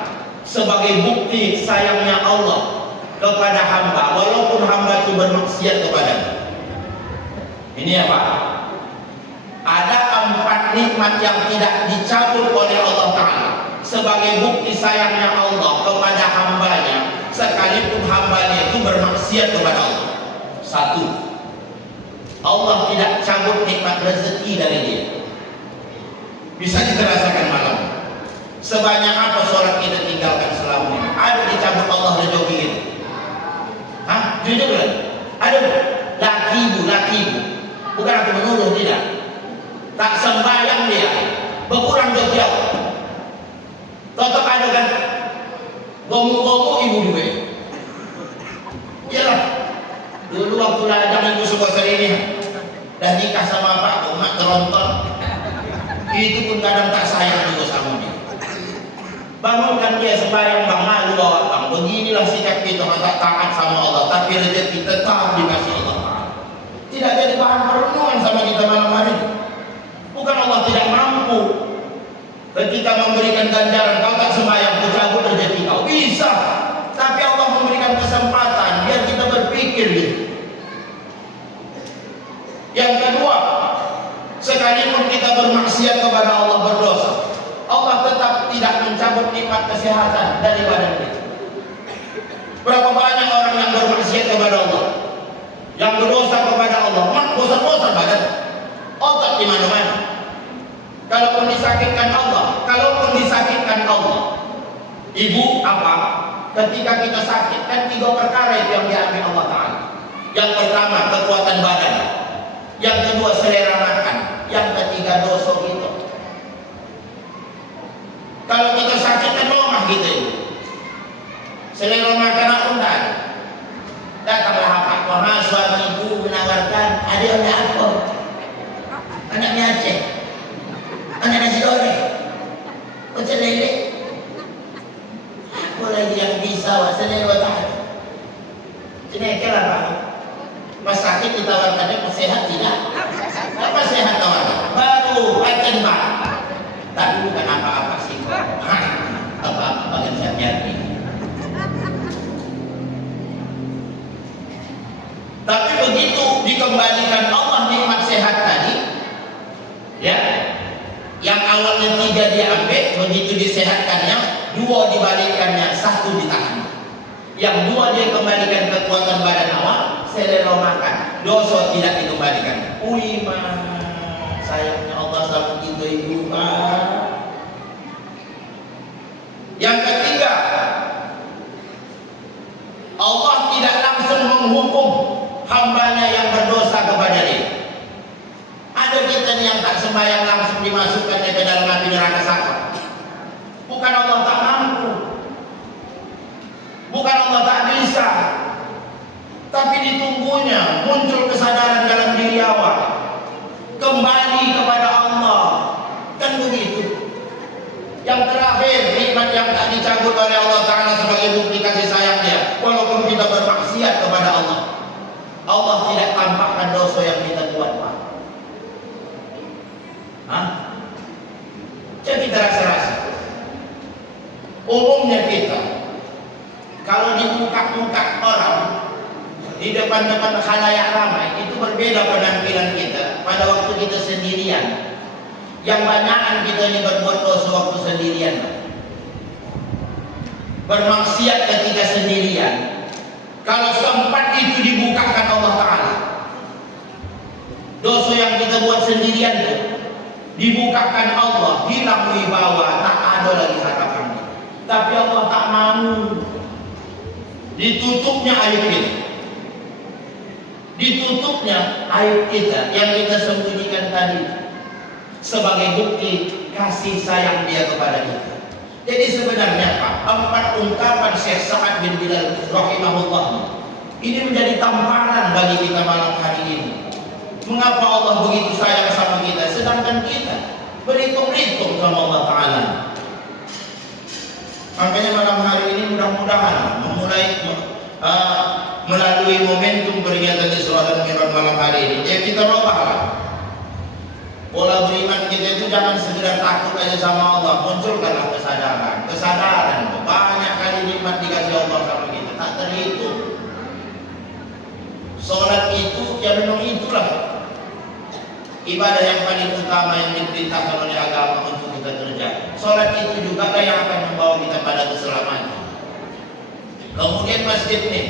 sebagai bukti sayangnya Allah kepada hamba, walaupun hamba itu bermaksiat kepadanya. Ini apa? Ada 4 nikmat yang tidak dicabut oleh Allah Ta'ala sebagai bukti sayangnya Allah kepada hambanya, sekalipun hambanya itu bermaksiat kepada Allah. 1, Allah tidak cabut nikmat rezeki dari dia. Bisa kita rasakan malam. Sebanyak apa sholat kita tinggalkan selama ini? Ada dicabut Allah rezeki kita? Hah? Jujur kan? Ada? Laki ibu. Bukan aku menuduh, tidak. Tak sembahyang dia, berkurang rezeki Allah. Tetap ada kan? Gomu-gomu ibu juga. Iyalah. Dulu waktu ladang ibu sebesar ini dan nikah sama Pak Umat teronton, itu pun kadang tak sayang juga sama dia. Bangunkan dia sembahyang, bang, malu bawa bang. Beginilah sikap kita, tak taat sama Allah, tapi rezeki tetap dikasih Allah. Tidak jadi bahan perenungan sama kita malam hari. Bukan Allah tidak mampu ketika memberikan ganjaran, kau tak sembahyang, ku cabut rezeki kau. Bisa, tapi Allah memberikan kesempatan biar kita berpikir gitu. Yang kedua, sekalipun kita bermaksiat kepada Allah, berdosa, Allah tetap tidak mencabut nikmat kesehatan dari badan kita. Berapa banyak orang yang bermaksiat kepada Allah, yang berdosa kepada Allah, mak bosan-bosan badan, otak di mana-mana. Kalaupun disakitkan Allah, ibu apa? Ketika kita sakit, kan 3 perkara itu yang diambil Allah Ta'ala. Yang pertama, kekuatan badan. Yang kedua, selera makan. Yang ketiga, dosa kita. Kalau kita sakit kan lemah gitu. Selera makan aku enggak. Datanglah Pak Wahana, suami ibu menawarkan, ada oleh apa? Anaknya Aceh, anak nasi goreng, pecel lele. Aku lagi yang bisa, selera tahan. Cenekal Pak. Pas sakit ditawarkannya, pas sehat tidak? Apa sehat tawarkan? Baru akan Pak. Tapi bukan apa-apa sih. Apa-apa bagian hati-hati. Tapi begitu dikembalikan Allah nikmat sehat tadi, ya, yang awalnya 3 diambil, begitu disehatkannya, 2 dibalikkannya, 1 ditahan. Yang 2 dia kembalikan kekuatan badan awal, selera makan, dosa tidak dikembalikan. Wih mah, sayangnya Allah sama kita ibu. Yang ketiga, Allah tidak langsung menghukum hambanya yang berdosa kepada dia. Ada kita yang tak sembahyang langsung dimasukkan ke dalam api neraka sakor. Bukan Allah tak mampu, bukan Allah tak bisa, tapi ditunggunya muncul kesadaran dalam diri awak, kembali kepada Allah. Kan begitu. Yang terakhir, nikmat yang tak dicabut oleh Allah Ta'ala sebagai bukti kasih sayangnya, walaupun kita bermaksiat kepada Allah, Allah tidak tampakkan dosa yang kita buat, Pak. Coba kita rasa-rasa. Umumnya kita, kalau di muka-muka orang, di depan-depan khalayak ramai, itu berbeda penampilan kita pada waktu kita sendirian. Yang banyakan kita ini berbuat dosa waktu sendirian, bermaksiat ketika sendirian. Kalau sempat itu dibukakan Allah Ta'ala, dosa yang kita buat sendirian itu dibukakan Allah, hilang wibawa, tak ada lagi harapannya. Tapi Allah tak mau, ditutupnya aib kita, ditutupnya aib kita yang kita sembunyikan tadi sebagai bukti kasih sayang Dia kepada kita. Jadi sebenarnya Pak, 4 ungkapan Syekh Sa'ad bin Bilal rahimahullah ini menjadi tamparan bagi kita malam hari ini. Mengapa Allah begitu sayang sama kita, sedangkan kita berhitung-hitung sama Allah Ta'ala. Makanya malam hari ini mudah-mudahan memulai melalui momentum peringatan Isra dan Mi'raj malam hari ini, kita robahlah pola beriman kita itu. Jangan sekedar takut aja sama Allah, munculkanlah kesadaran. Banyak kali nikmat dikasih Allah sama kita, tak terhitung. Sholat itu ya memang itulah ibadah yang paling utama yang diperintahkan oleh agama untuk kita kerjakan. Sholat itu juga yang akan membawa kita pada keselamatan. Kemudian masjid ini,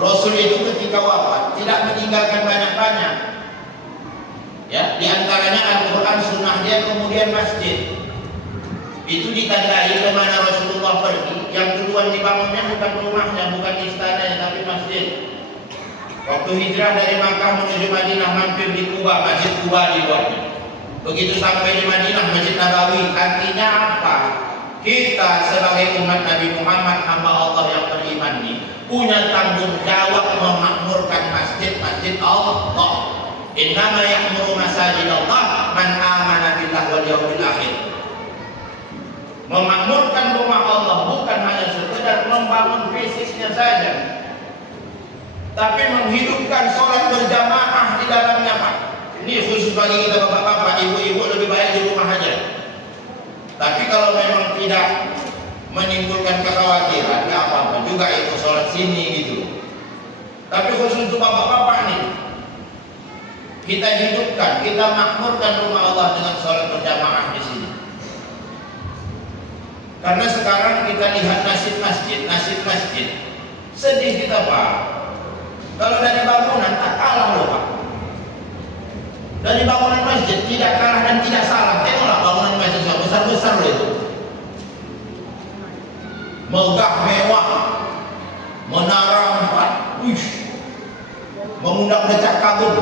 Rasul itu ketika wafat tidak meninggalkan banyak-banyak. Ya, di antaranya Al-Quran, sunnah dia, kemudian masjid. Itu ditandai kemana Rasulullah pergi. Yang duluan dibangunnya bukan rumahnya, bukan istananya, tapi masjid. Waktu hijrah dari Makkah menuju Madinah, mampir di Kuba, Masjid Kuba dibuatnya. Begitu sampai di Madinah, Masjid Nabawi. Artinya apa? Kita sebagai umat Nabi Muhammad, hamba Allah yang beriman ini, punya tanggung jawab memakmurkan masjid-masjid Allah. Innama ya'muru masajid Allah man amana billah wal yawmil akhir. Memakmurkan rumah Allah bukan hanya sekedar membangun fisiknya saja, tapi menghidupkan sholat berjamaah di dalamnya, Pak. Ini khusus bagi kita bapak-bapak, ibu-ibu lebih baik di rumah aja. Tapi kalau memang tidak menimbulkan kekhawatiran, nggak apa-apa juga itu sholat sini gitu. Tapi khusus untuk bapak-bapak nih, kita hidupkan, kita makmurkan rumah Allah dengan sholat berjamaah di sini. Karena sekarang kita lihat nasib masjid, sedih kita, Pak. Kalau dari bangunan tak kalah loh, Pak. Dari bangunan masjid tidak kalah dan tidak salah. Tengoklah bangunan masjid besar-besar loh itu, megah mewah, menara 4, mengundang decak kagum.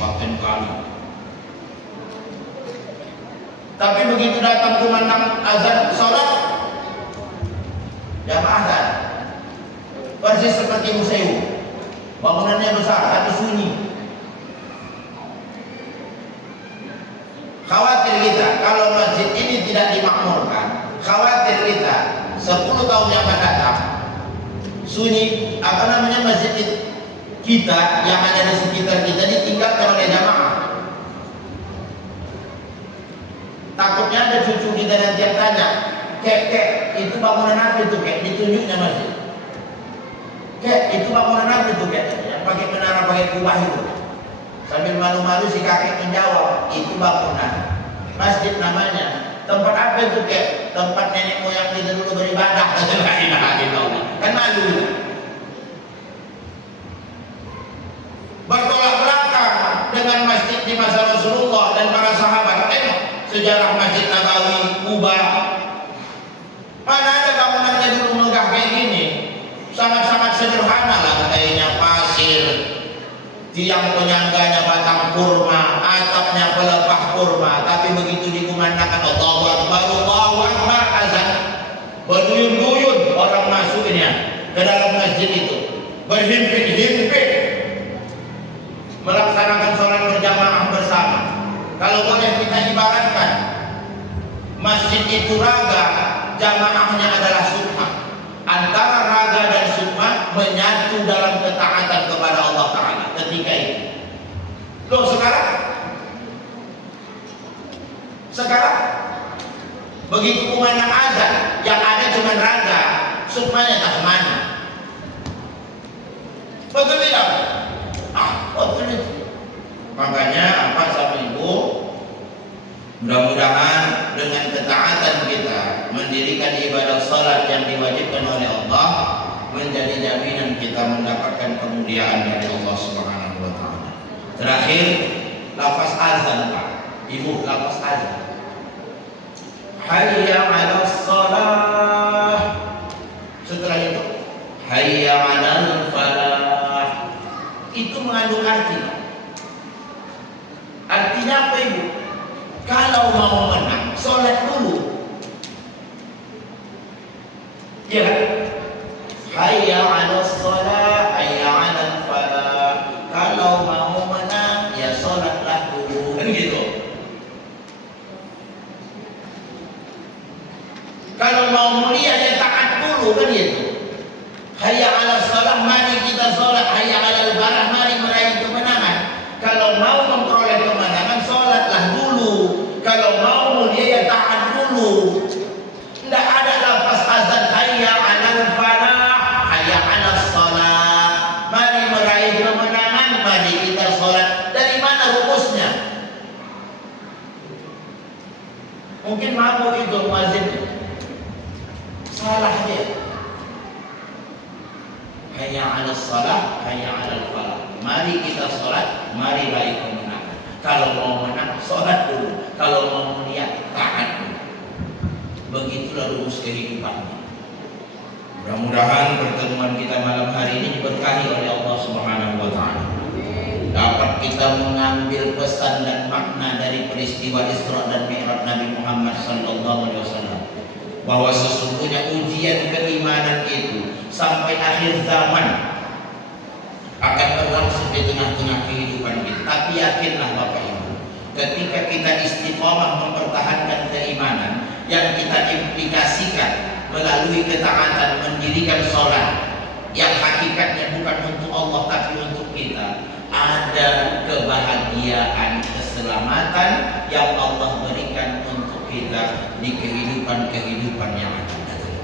Paten kali. Tapi begitu datang kumandang azan sholat, jamaah azan persis seperti museum, bangunannya besar tapi sunyi. Khawatir kita kalau masjid ini tidak dimakmurkan, khawatir kita 10 tahun yang akan datang sunyi, masjid kita yang ada di sekitar kita ditinggalkan oleh jamaah. Takutnya ada cucu kita nanti yang tanya, kek itu bangunan apa itu, kek ditunjuknya masjid. Kek itu bangunan apa itu, kek yang pakai menara pakai kubah itu. Sambil malu-malu si kakek menjawab, itu bangunan masjid namanya. Tempat apa itu, kek? Tempat nenek moyang kita dulu beribadah. Kan malu. Bertolak belakang dengan masjid di masa Rasulullah dan para sahabat. Tengok sejarah Masjid Nabawi, Kuba. Mana ada bangunannya dulu megah kayak gini? Sangat-sangat sederhana lantainya pasir, tiang penyangganya batang kurma, atapnya pelepah kurma. Tapi begitu dikumandangkan Allahu Akbar azan, berduyun-duyun orang masuknya ke dalam masjid masjid itu berhimpit-himpit melaksanakan sholat berjamaah bersama. Kalau boleh kita ibaratkan, masjid itu raga, jamaahnya adalah sukma. Antara raga dan sukma menyatu dalam ketaatan kepada Allah Ta'ala ketika itu. Loh sekarang begitu kumandang azan, yang ada cuma raga, sukmanya tak kemana. Betul tidak? Betul itu. Makanya apa sama ibu, mudah-mudahan dengan ketaatan kita mendirikan ibadah salat yang diwajibkan oleh Allah menjadi jaminan kita mendapatkan kemuliaan dari Allah Subhanahu wa taala. Terakhir, lafaz azan, Pak. Ibu, lafaz azan. Hayya 'alas shalah. Setelah itu, hayya 'alal falah. Itu mengandung arti. Artinya apa, Ibu? Kalau mau menang, sholat dulu. Ya kan? Hayya 'alas shalah, hayya 'alal falah. Kalau mau menang, ya sholatlah dulu. Kan gitu. Kalau mau mulia, ya taat dulu. Kan gitu. Hayya 'alas shalah, mari kita sholat. Hayya 'alal falah, mari meraih kemenangan. Kalau mau memperoleh kemenangan, sholatlah dulu. Kalau mau mulia, ya taat dulu. Tidak ada lafaz azan hayya 'alal falah, hayya 'alas shalah. Mari meraih kemenangan, mari kita sholat. Dari mana rumusnya? Mungkin mabuk itu muazzin. Salah dia. Hayya 'alas shalah, hayya 'alal falah. Mari kita sholat, mari raih kemenangan. Kalau mau menang, sholat dulu. Kalau mau mulia, taat dulu. Begitulah rumus kehidupan. Mudah-mudahan pertemuan kita malam hari ini diberkahi oleh Allah Subhanahu wa taala. Dapat kita mengambil pesan dan makna dari peristiwa Isra dan Mi'raj Nabi Muhammad sallallahu alaihi wasallam, bahwa sesungguhnya ujian keimanan itu sampai akhir zaman akan berlangsung di tengah-tengah kehidupan kita. Tapi yakinlah Bapak Ibu, ketika kita istiqomah mempertahankan keimanan yang kita implikasikan melalui ketaatan mendirikan sholat yang hakikatnya bukan untuk Allah tapi untuk kita, ada kebahagiaan, keselamatan yang Allah berikan untuk kita di kehidupan yang akan datang.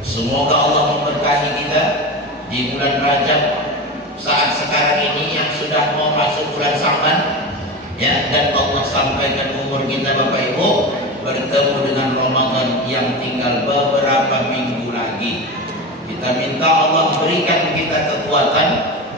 Semoga Allah memberkahi kita di bulan Rajab saat sekarang ini yang sudah mau masuk bulan Sya'ban, ya, dan Allah sampaikan umur kita Bapak Ibu bertemu dengan Ramadan yang tinggal beberapa minggu lagi. Kita minta Allah berikan kita kekuatan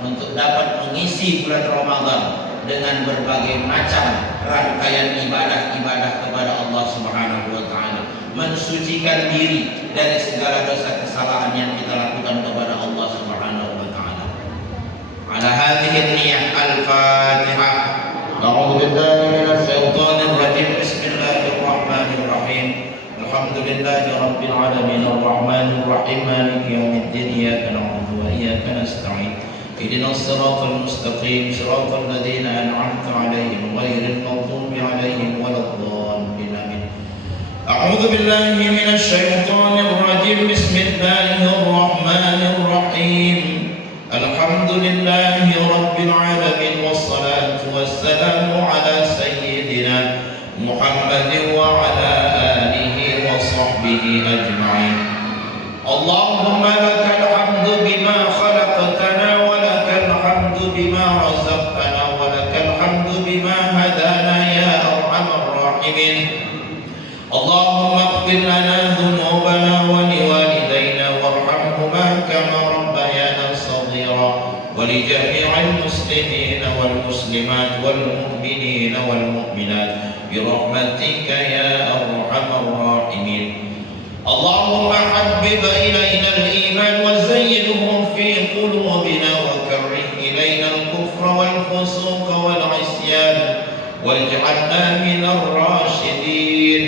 untuk dapat mengisi bulan Ramadan dengan berbagai macam rangkaian ibadah-ibadah kepada Allah Subhanahu wa taala, mensucikan diri dari segala dosa kesalahan yang kita lakukan kepada Allah Subhanahu wa taala. Ala hadhihi niyyah al-Fatihah. A'udzu billahi minasy syaithanir rajim. Bismillahirrahmanirrahim. Alhamdulillahi rabbil alamin arrahmanir rahim maliki yaumiddin iyyaka na'budu wa iyyaka nasta'in. اهدنا الصراط المستقيم صراط الذين أنعمت عليهم غير المغضوب عليهم ولا الضالين آمين. أعوذ بالله من الشيطان الرجيم. بسم الله الرحمن الرحيم. الحمد لله رب العالمين والصلاة والسلام على سيدنا محمد وعلى آله وصحبه أجمعين. اللهم لك الحمد بما خلقتنا ولك الحمد بما رزقتنا ولك الحمد بما هدانا يا أرحم الراحمين. اللهم اغفر لنا ذنوبنا ولوالدينا وارحمهما كما ربيانا صغيرا ولجميع المسلمين والمسلمات والمؤمنين والمؤمنات برحمتك يا أرحم الراحمين. اللهم حبب إلينا الإيمان وزينه في قلوبنا وكره إلينا الكفر والفسوق والعصيان واجعلنا من الراشدين.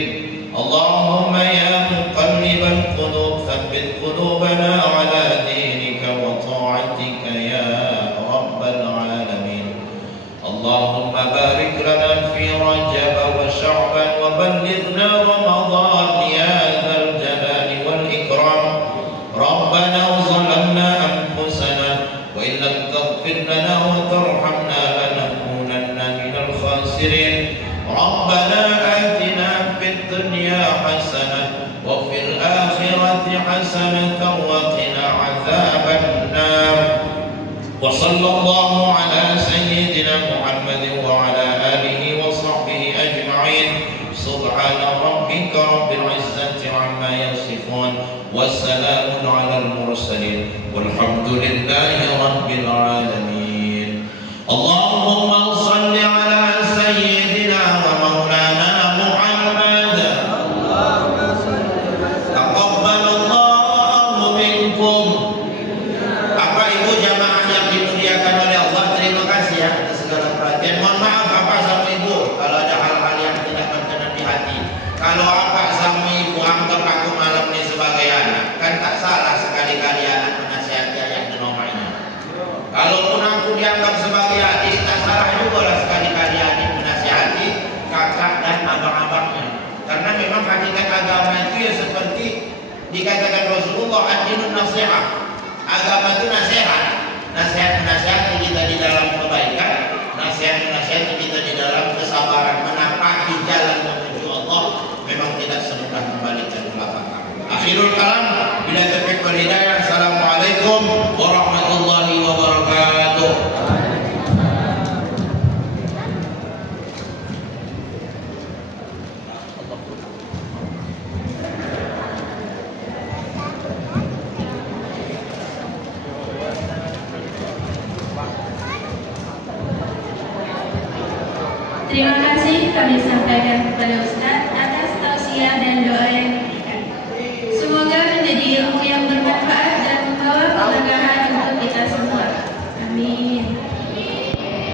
اللهم يا مقلب القلوب ثبت قلوبنا على دينك ربنا آتنا في الدنيا حسنة وفي الآخرة حسنة وقنا عذاب النار وصلى الله على سيدنا محمد وعلى آله وصحبه أجمعين سبحان ربك رب العزة عما يصفون والسلام على المرسلين والحمد لله رب العالمين اللهم صل على سيدنا ومولانا محمد تقبل الله منكم. Bapak Ibu jamaah yang dimuliakan oleh Allah, terima kasih ya atas segala perhatian. Mohon maaf Bapak sama Ibu kalau ada hal-hal yang tidak berkenan di hati. Kalau Bapak sama Ibu anggap aku malam ini sebagai anak, kan tak salah sekali-kali anak menasihati ayah dan omanya. Kalaupun aku dianggap sebagai adik, tak salah juga lah sekali-kali adik menasihati kakak dan abang-abangnya. Karena memang hakikat agama itu ya seperti dikatakan Rasulullah, ad-dinun nasihat. Agama itu nasihat, nasihat-menasihati kita di dalam kebaikan, nasihat-menasihati kita di dalam kesabaran menapaki jalan menuju Allah. Memang tidak semudah kembali ke belakang. Akhirul kalam, bila taufiq wal hidayah. Assalamualaikum warahmatullahi wabarakatuh. Terima kasih kami sampaikan kepada Ustadz atas tausiah dan doa yang diberikan. Semoga menjadi ilmu